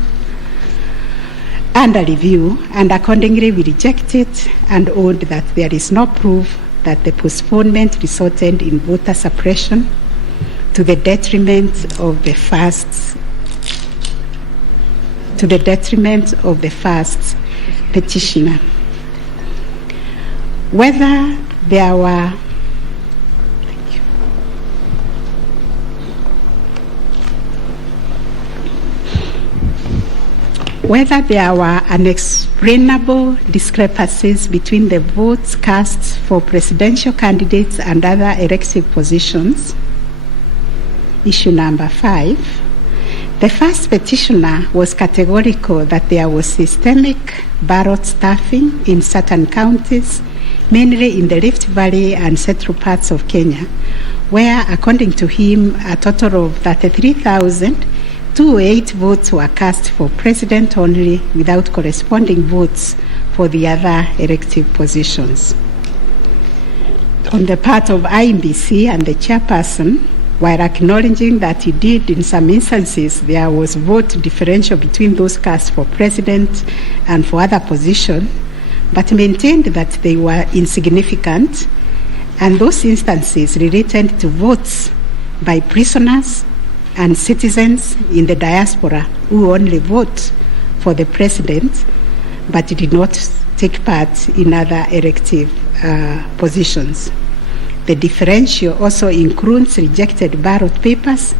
under review, and accordingly we reject it and own that there is no proof that the postponement resulted in voter suppression to the detriment of the first petitioner. Whether there were unexplainable discrepancies between the votes cast for presidential candidates and other elective positions. Issue number 5. The first petitioner was categorical that there was systemic ballot stuffing in certain counties, mainly in the Rift Valley and central parts of Kenya, where, according to him, a total of 33,208 votes were cast for president only, without corresponding votes for the other elective positions. On the part of INBC and the chairperson, while acknowledging that indeed in some instances there was vote differential between those cast for president and for other positions, but maintained that they were insignificant, and those instances related to votes by prisoners and citizens in the diaspora who only vote for the president but did not take part in other elective positions. The differential also includes rejected ballot papers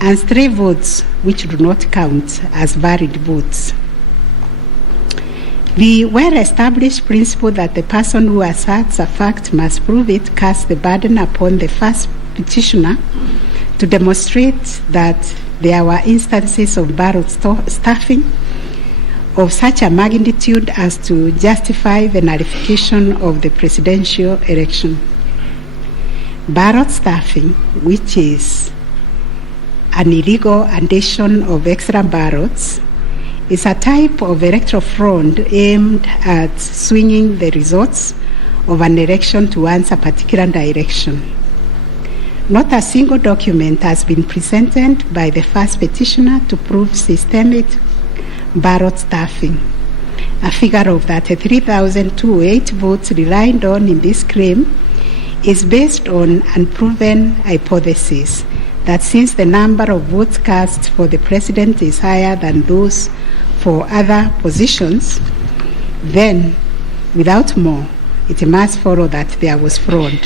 and stray votes which do not count as valid votes. The well-established principle that the person who asserts a fact must prove it casts the burden upon the first petitioner to demonstrate that there were instances of ballot stuffing of such a magnitude as to justify the nullification of the presidential election. Ballot stuffing, which is an illegal addition of extra ballots, is a type of electoral fraud aimed at swinging the results of an election towards a particular direction. Not a single document has been presented by the first petitioner to prove systemic ballot stuffing. A figure of 33,208 votes relied on in this claim is based on unproven hypothesis that since the number of votes cast for the president is higher than those for other positions, then, without more, it must follow that there was fraud.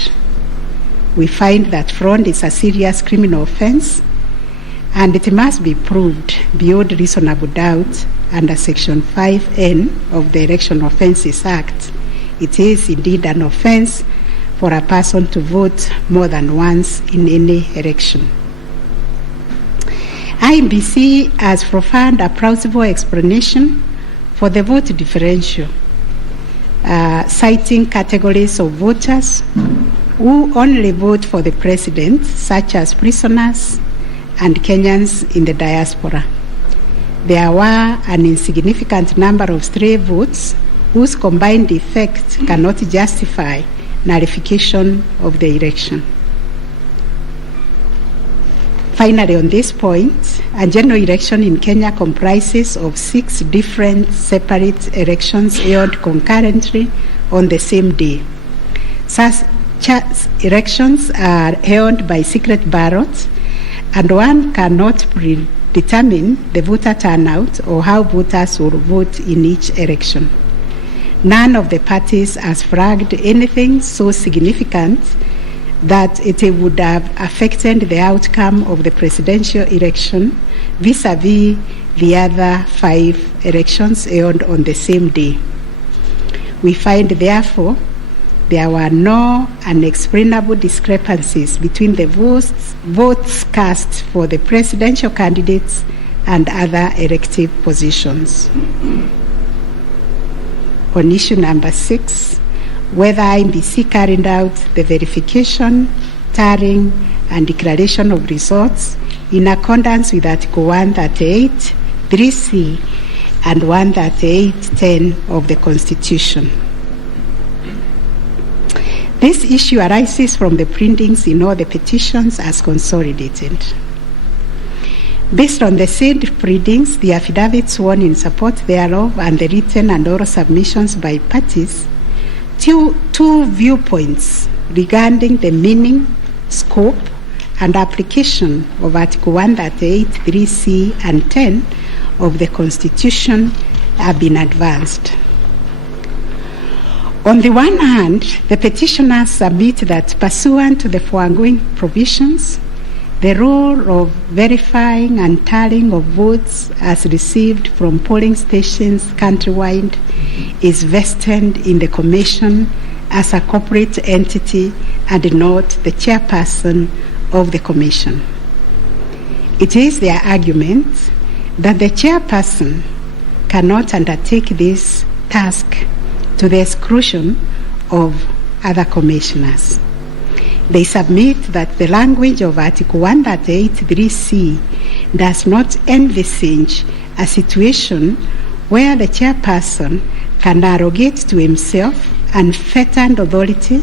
We find that fraud is a serious criminal offense, and it must be proved beyond reasonable doubt under Section 5N of the Election Offences Act. It is indeed an offense for a person to vote more than once in any election. INBC has provided a plausible explanation for the vote differential, citing categories of voters who only vote for the president, such as prisoners and Kenyans in the diaspora. there were an insignificant number of stray votes whose combined effect cannot justify nullification of the election. Finally, on this point, a general election in Kenya comprises of 6 different separate elections held concurrently on the same day. Such elections are held by secret ballots, and one cannot predetermine the voter turnout or how voters will vote in each election. None of the parties has flagged anything so significant that it would have affected the outcome of the presidential election vis-a-vis the other 5 elections held on the same day. We find, therefore, there were no unexplainable discrepancies between the votes cast for the presidential candidates and other elective positions. On issue number 6, whether IEBC carried out the verification, tallying, and declaration of results in accordance with Article 138, 3C, and 138(10) of the Constitution. This issue arises from the printings in all the petitions as consolidated. Based on the said printings, the affidavits sworn in support thereof, and the written and oral submissions by parties, two viewpoints regarding the meaning, scope, and application of Article 138, 3C, and 10 of the Constitution have been advanced. On the one hand, the petitioners submit that pursuant to the foregoing provisions, the role of verifying and tallying of votes as received from polling stations countrywide is vested in the Commission as a corporate entity and not the chairperson of the Commission. It is their argument that the chairperson cannot undertake this task to the exclusion of other commissioners. They submit that the language of Article 138(3)(c) does not envisage a situation where the chairperson can arrogate to himself unfettered authority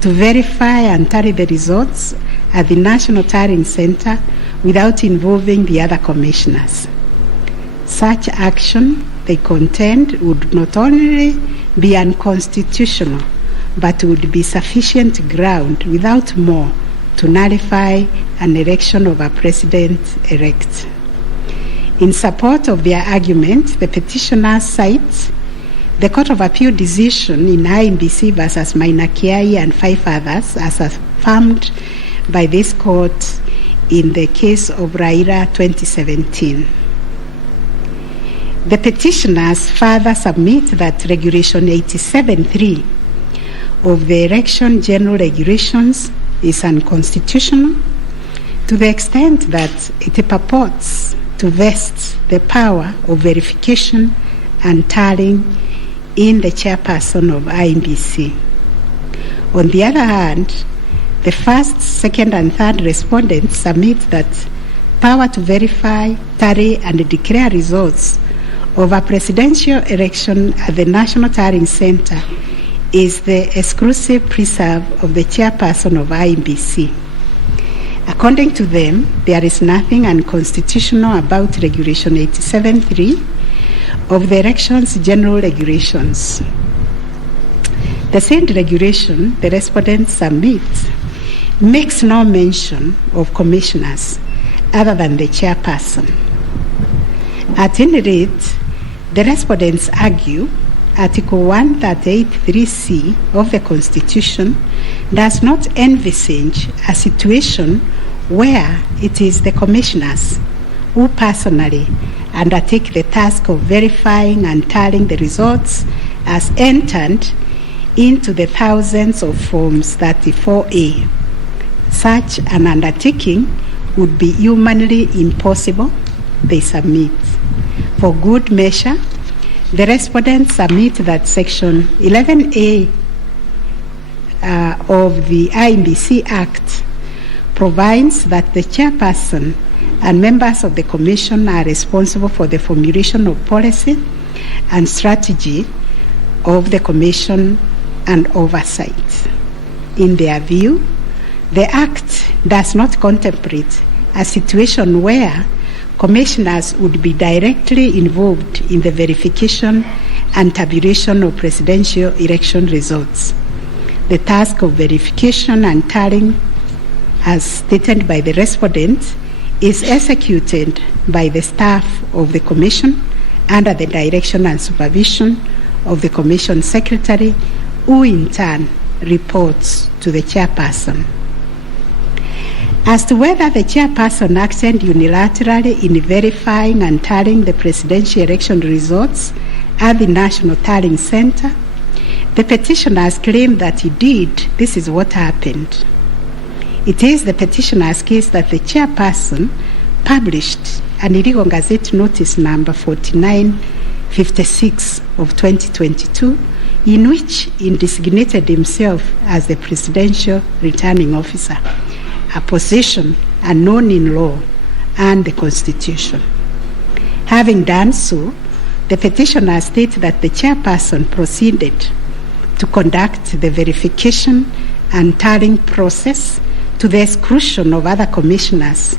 to verify and tally the results at the National Tallying Center without involving the other commissioners. Such action, they contend, would not only be unconstitutional, but would be sufficient ground without more to nullify an election of a president-elect. In support of their argument, the petitioners cite the Court of Appeal decision in IEBC versus Maina Kiai and 5 others as affirmed by this court in the case of Raila 2017. The petitioners further submit that Regulation 87(3) of the Election General Regulations is unconstitutional to the extent that it purports to vest the power of verification and tallying in the chairperson of IEBC. On the other hand, the first, second, and third respondents submit that power to verify, tally, and declare results of a presidential election at the National Tallying Center is the exclusive preserve of the chairperson of IEBC. According to them, there is nothing unconstitutional about Regulation 87(3) of the Elections General Regulations. The said regulation, the respondents submit, makes no mention of commissioners other than the chairperson. At any rate, the respondents argue Article 138(3)(c) of the Constitution does not envisage a situation where it is the commissioners who personally undertake the task of verifying and tallying the results as entered into the thousands of Forms 34A. Such an undertaking would be humanly impossible, they submit. For good measure, the respondents submit that Section 11A of the IEBC Act provides that the chairperson and members of the Commission are responsible for the formulation of policy and strategy of the Commission and oversight. In their view, the Act does not contemplate a situation where commissioners would be directly involved in the verification and tabulation of presidential election results. The task of verification and tallying, as stated by the respondent, is executed by the staff of the Commission under the direction and supervision of the Commission Secretary, who in turn reports to the chairperson. As to whether the chairperson acted unilaterally in verifying and tallying the presidential election results at the National Tallying Center, the petitioners claim that he did. This is what happened. It is the petitioner's case that the chairperson published an illegal Gazette Notice number 4956 of 2022, in which he designated himself as the presidential returning officer, a position unknown in law and the Constitution. Having done so, the petitioner states that the chairperson proceeded to conduct the verification and tallying process to the exclusion of other commissioners,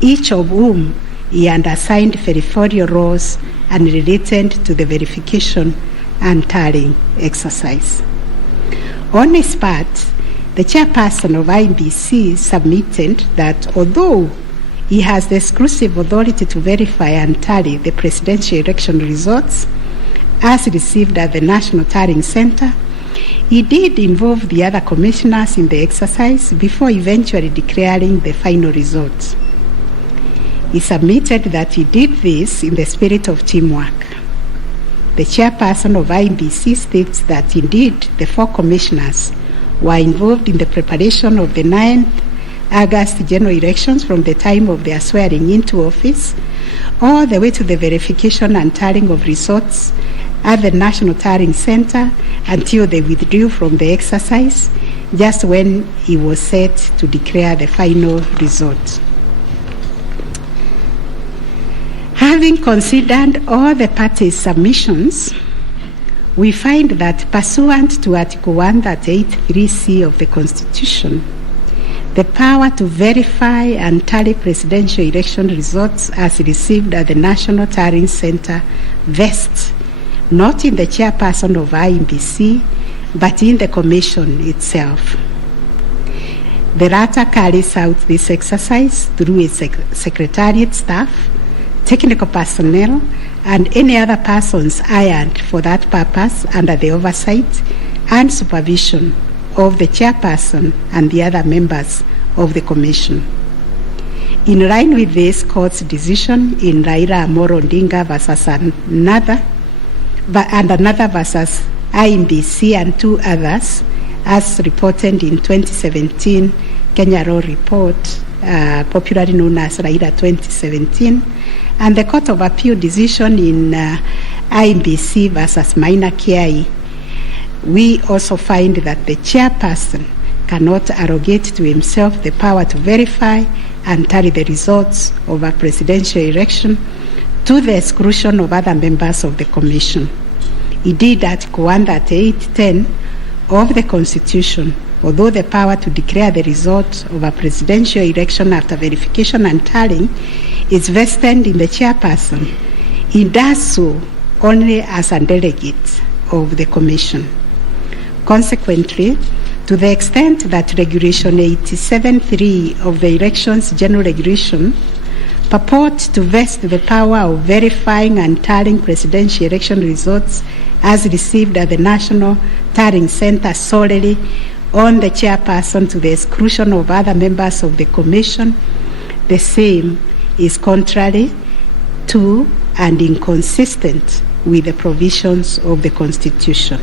each of whom he had assigned verifiable roles and related to the verification and tallying exercise. On his part, the chairperson of IBC submitted that although he has the exclusive authority to verify and tally the presidential election results as received at the National Tallying Center, he did involve the other commissioners in the exercise before eventually declaring the final results. He submitted that he did this in the spirit of teamwork. The chairperson of IBC states that indeed the 4 commissioners were involved in the preparation of the 9th August general elections from the time of their swearing into office all the way to the verification and tallying of results at the National Tallying Center until they withdrew from the exercise just when he was set to declare the final results. Having considered all the parties' submissions, we find that pursuant to Article 138(3)(c) of the Constitution, the power to verify and tally presidential election results as received at the National Tallying Center vests not in the chairperson of IBC, but in the Commission itself. The latter carries out this exercise through its secretariat staff, technical personnel, and any other persons hired for that purpose under the oversight and supervision of the chairperson and the other members of the Commission. In line with this court's decision in Raila Amolo Odinga versus another versus IBC and 2 others, as reported in 2017 Kenya Law Report, popularly known as Raila 2017, and the Court of Appeal decision in IBC versus Maina Kiai, we also find that the chairperson cannot arrogate to himself the power to verify and tally the results of a presidential election to the exclusion of other members of the Commission. Indeed, Article 138(10) of the Constitution, although the power to declare the results of a presidential election after verification and tallying is vested in the chairperson, he does so only as a delegate of the Commission. Consequently, to the extent that Regulation 87(3) of the Elections General Regulation purports to vest the power of verifying and tallying presidential election results as received at the National Tallying Center solely on the chairperson to the exclusion of other members of the Commission, the same is contrary to and inconsistent with the provisions of the Constitution.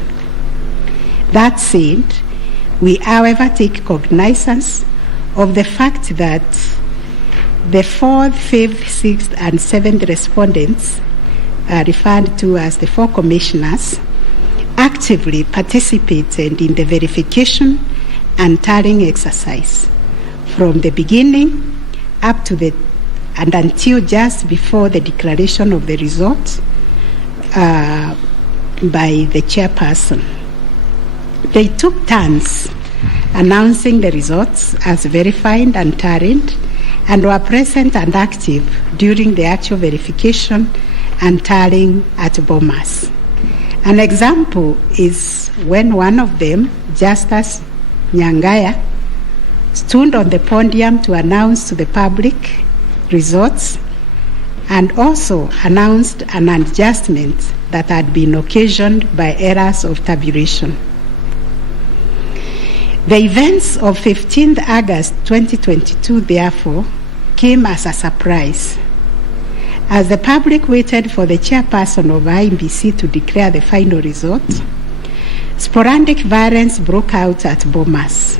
That said, we, however, take cognizance of the fact that the 4th, 5th, 6th, and 7th respondents, referred to as the 4 commissioners, actively participated in the verification and tallying exercise from the beginning up to the and until just before the declaration of the result by the chairperson. They took turns announcing the results as verified and tallied, and were present and active during the actual verification and tallying at Bomas. An example is when one of them, Justice Nyangaya, stood on the podium to announce to the public results and also announced an adjustment that had been occasioned by errors of tabulation. The events of 15th August 2022, therefore, came as a surprise. As the public waited for the chairperson of IEBC to declare the final result, sporadic violence broke out at Bomas.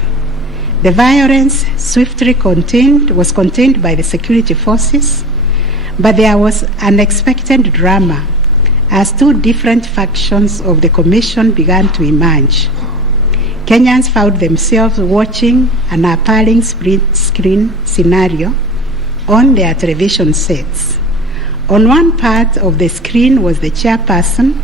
The violence swiftly was contained by the security forces, but there was unexpected drama as two different factions of the commission began to emerge. Kenyans found themselves watching an appalling split-screen scenario on their television sets. On one part of the screen was the chairperson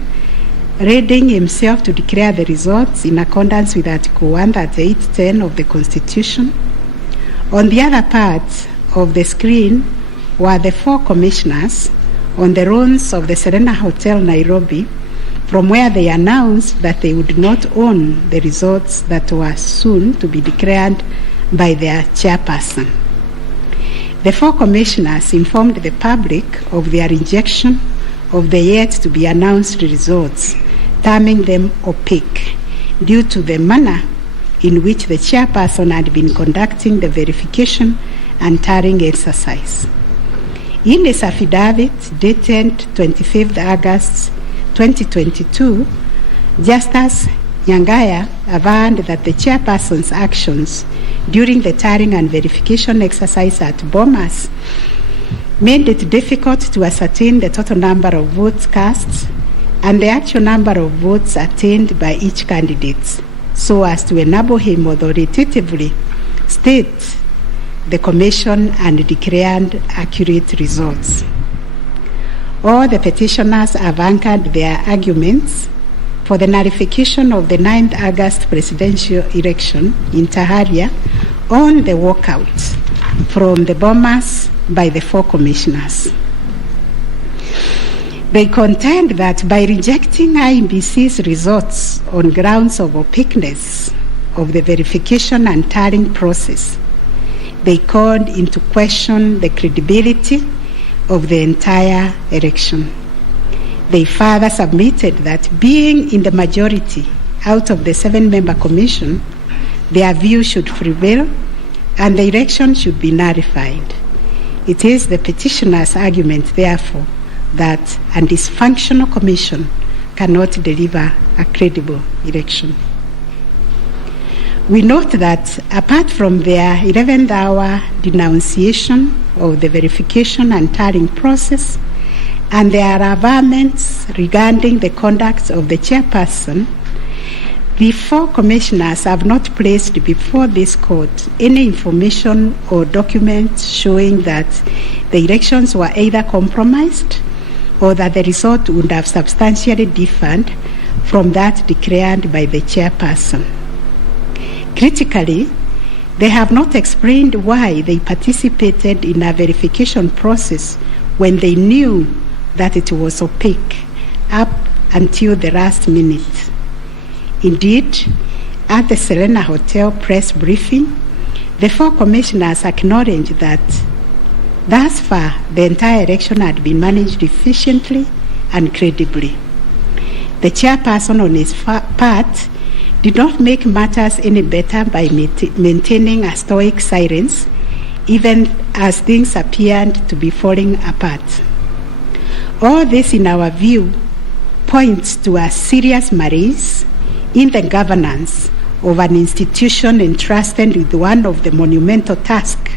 readying himself to declare the results in accordance with Article 138(10) of the Constitution. On the other part of the screen were the four commissioners on the runs of the Serena Hotel, Nairobi, from where they announced that they would not own the results that were soon to be declared by their chairperson. The four commissioners informed the public of their rejection of the yet-to-be-announced results, terming them opaque due to the manner in which the chairperson had been conducting the verification and tallying exercise. In his affidavit dated 25th August 2022, Justice Nyangaya affirmed that the chairperson's actions during the tallying and verification exercise at Bomas made it difficult to ascertain the total number of votes cast and the actual number of votes attained by each candidate, so as to enable him authoritatively state the commission and declared accurate results. All the petitioners have anchored their arguments for the nullification of the 9th August presidential election in Taharia on the walkout from the Bomas by the four commissioners. They contend that by rejecting IEBC's results on grounds of opaqueness of the verification and tallying process, they called into question the credibility of the entire election. They further submitted that being in the majority out of the 7-member commission, their view should prevail and the election should be nullified. It is the petitioner's argument, therefore, that a dysfunctional commission cannot deliver a credible election. We note that apart from their 11th hour denunciation of the verification and tallying process and their averments regarding the conduct of the chairperson, the four commissioners have not placed before this court any information or documents showing that the elections were either compromised or that the result would have substantially differed from that declared by the chairperson. Critically, they have not explained why they participated in a verification process when they knew that it was opaque up until the last minute. Indeed, at the Serena Hotel press briefing, the four commissioners acknowledged that thus far the entire election had been managed efficiently and credibly. The chairperson on his part did not make matters any better by maintaining a stoic silence, even as things appeared to be falling apart. All this, in our view, points to a serious malaise in the governance of an institution entrusted with one of the monumental tasks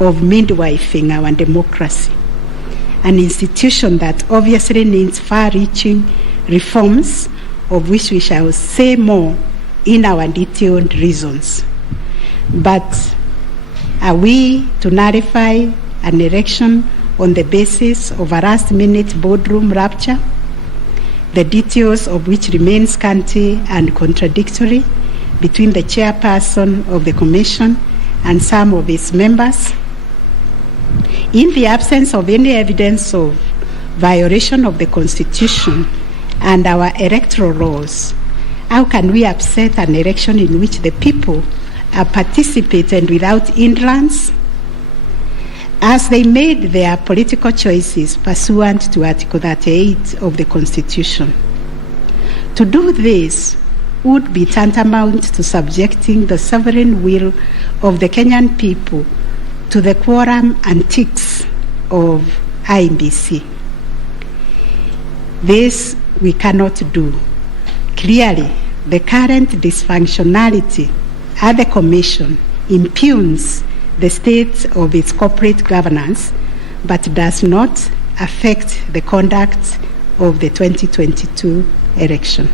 of midwifing our democracy, an institution that obviously needs far-reaching reforms, of which we shall say more in our detailed reasons. But are we to nullify an election on the basis of a last-minute boardroom rupture, the details of which remain scanty and contradictory between the chairperson of the commission and some of its members. In the absence of any evidence of violation of the Constitution and our electoral laws, how can we upset an election in which the people are participating without hindrance, as they made their political choices pursuant to Article 38 of the Constitution? To do this would be tantamount to subjecting the sovereign will of the Kenyan people to the quorum antics of IEBC. This we cannot do. Clearly, the current dysfunctionality at the Commission impugns the state of its corporate governance, but does not affect the conduct of the 2022 election.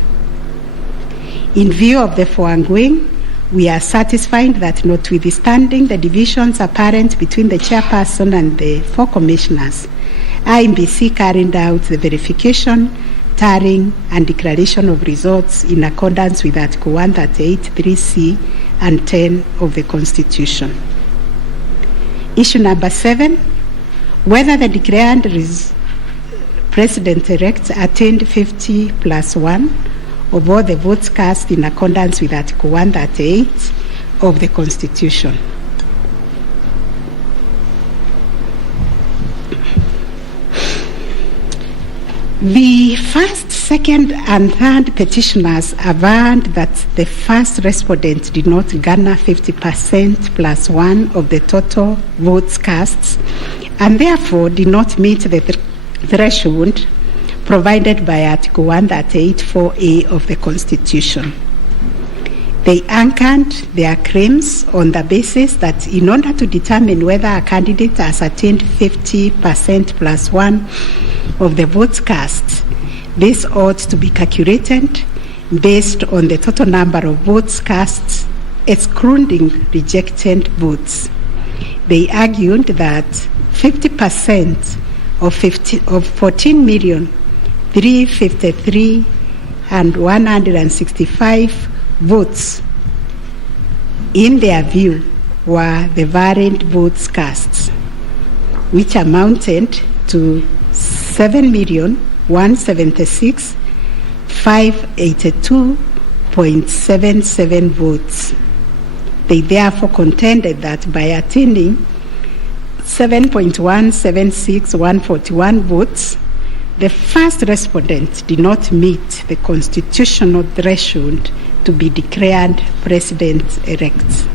In view of the foregoing, we are satisfied that notwithstanding the divisions apparent between the chairperson and the 4 commissioners, IEBC carried out the verification, tallying, and declaration of results in accordance with Article 138(3)(c) and 10 of the Constitution. Issue number 7, whether the declared President-elect attained 50+1 of all the votes cast in accordance with Article 138 of the Constitution. The first, second, and third petitioners averred that the first respondent did not garner 50%+1 of the total votes cast, and therefore did not meet the threshold provided by Article 138(4)(a) of the Constitution. They anchored their claims on the basis that in order to determine whether a candidate has attained 50%+1 of the votes cast, this ought to be calculated based on the total number of votes cast, excluding rejected votes. They argued that 50% of 14,353,165 votes, in their view, were the variant votes cast, which amounted to 7,176,582.77 votes. They therefore contended that by attaining 7,176,141 votes, the first respondent did not meet the constitutional threshold to be declared president-elect.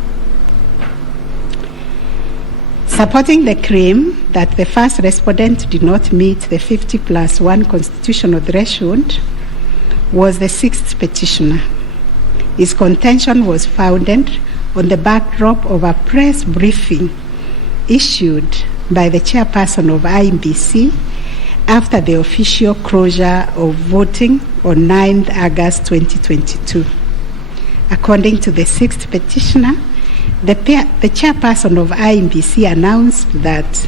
Supporting the claim that the first respondent did not meet the 50+1 constitutional threshold was the 6th petitioner. His contention was founded on the backdrop of a press briefing issued by the chairperson of IEBC after the official closure of voting on 9th August 2022. According to the 6th petitioner, the chairperson of IEBC announced that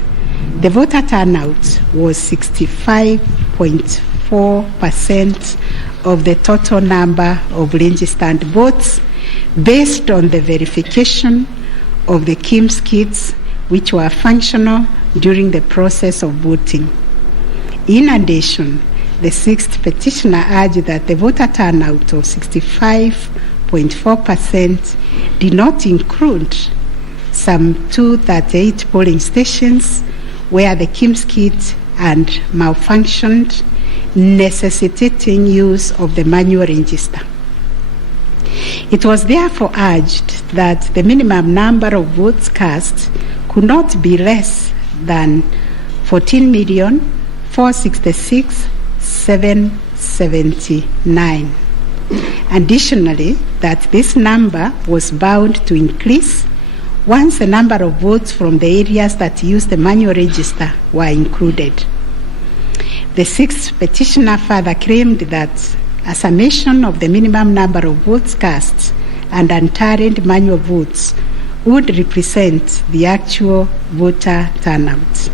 the voter turnout was 65.4% of the total number of registered votes based on the verification of the KIMS kits which were functional during the process of voting. In addition, the 6th petitioner urged that the voter turnout of 65.4% did not include some 238 polling stations where the KIMS kit had malfunctioned, necessitating use of the manual register. It was therefore urged that the minimum number of votes cast could not be less than 14,466,779. Additionally, that this number was bound to increase once the number of votes from the areas that used the manual register were included. The 6th petitioner further claimed that a summation of the minimum number of votes cast and untallied manual votes would represent the actual voter turnout.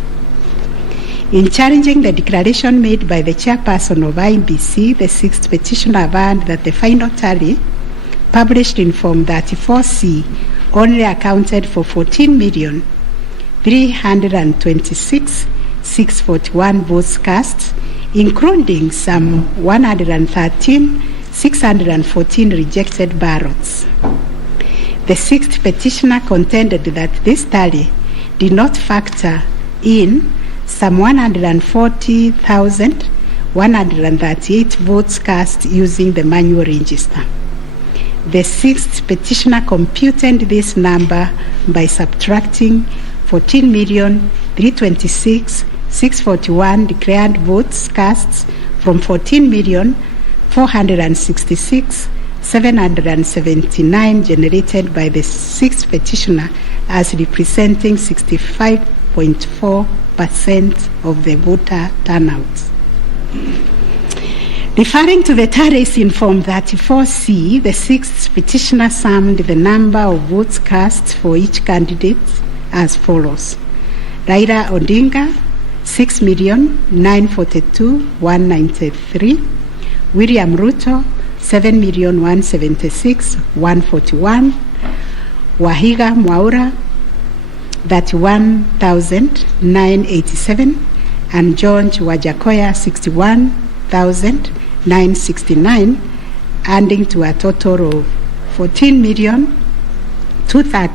In challenging the declaration made by the chairperson of IEBC, the sixth petitioner found that the final tally published in Form 34C only accounted for 14,326,641 votes cast, including some 113,614 rejected ballots. The sixth petitioner contended that this tally did not factor in some 140,138 votes cast using the manual register. The sixth petitioner computed this number by subtracting 14,326,641 declared votes cast from 14,466,779 generated by the sixth petitioner as representing 65.4% of the voter turnout. Referring to the tallies in Form 34C, the sixth petitioner summed the number of votes cast for each candidate as follows. Raila Odinga, 6,942,193. William Ruto, 7,176,141. Wahiga Mwaura, 31,987. And George Wajakoya, 61,969, adding to a total of 14,230,000.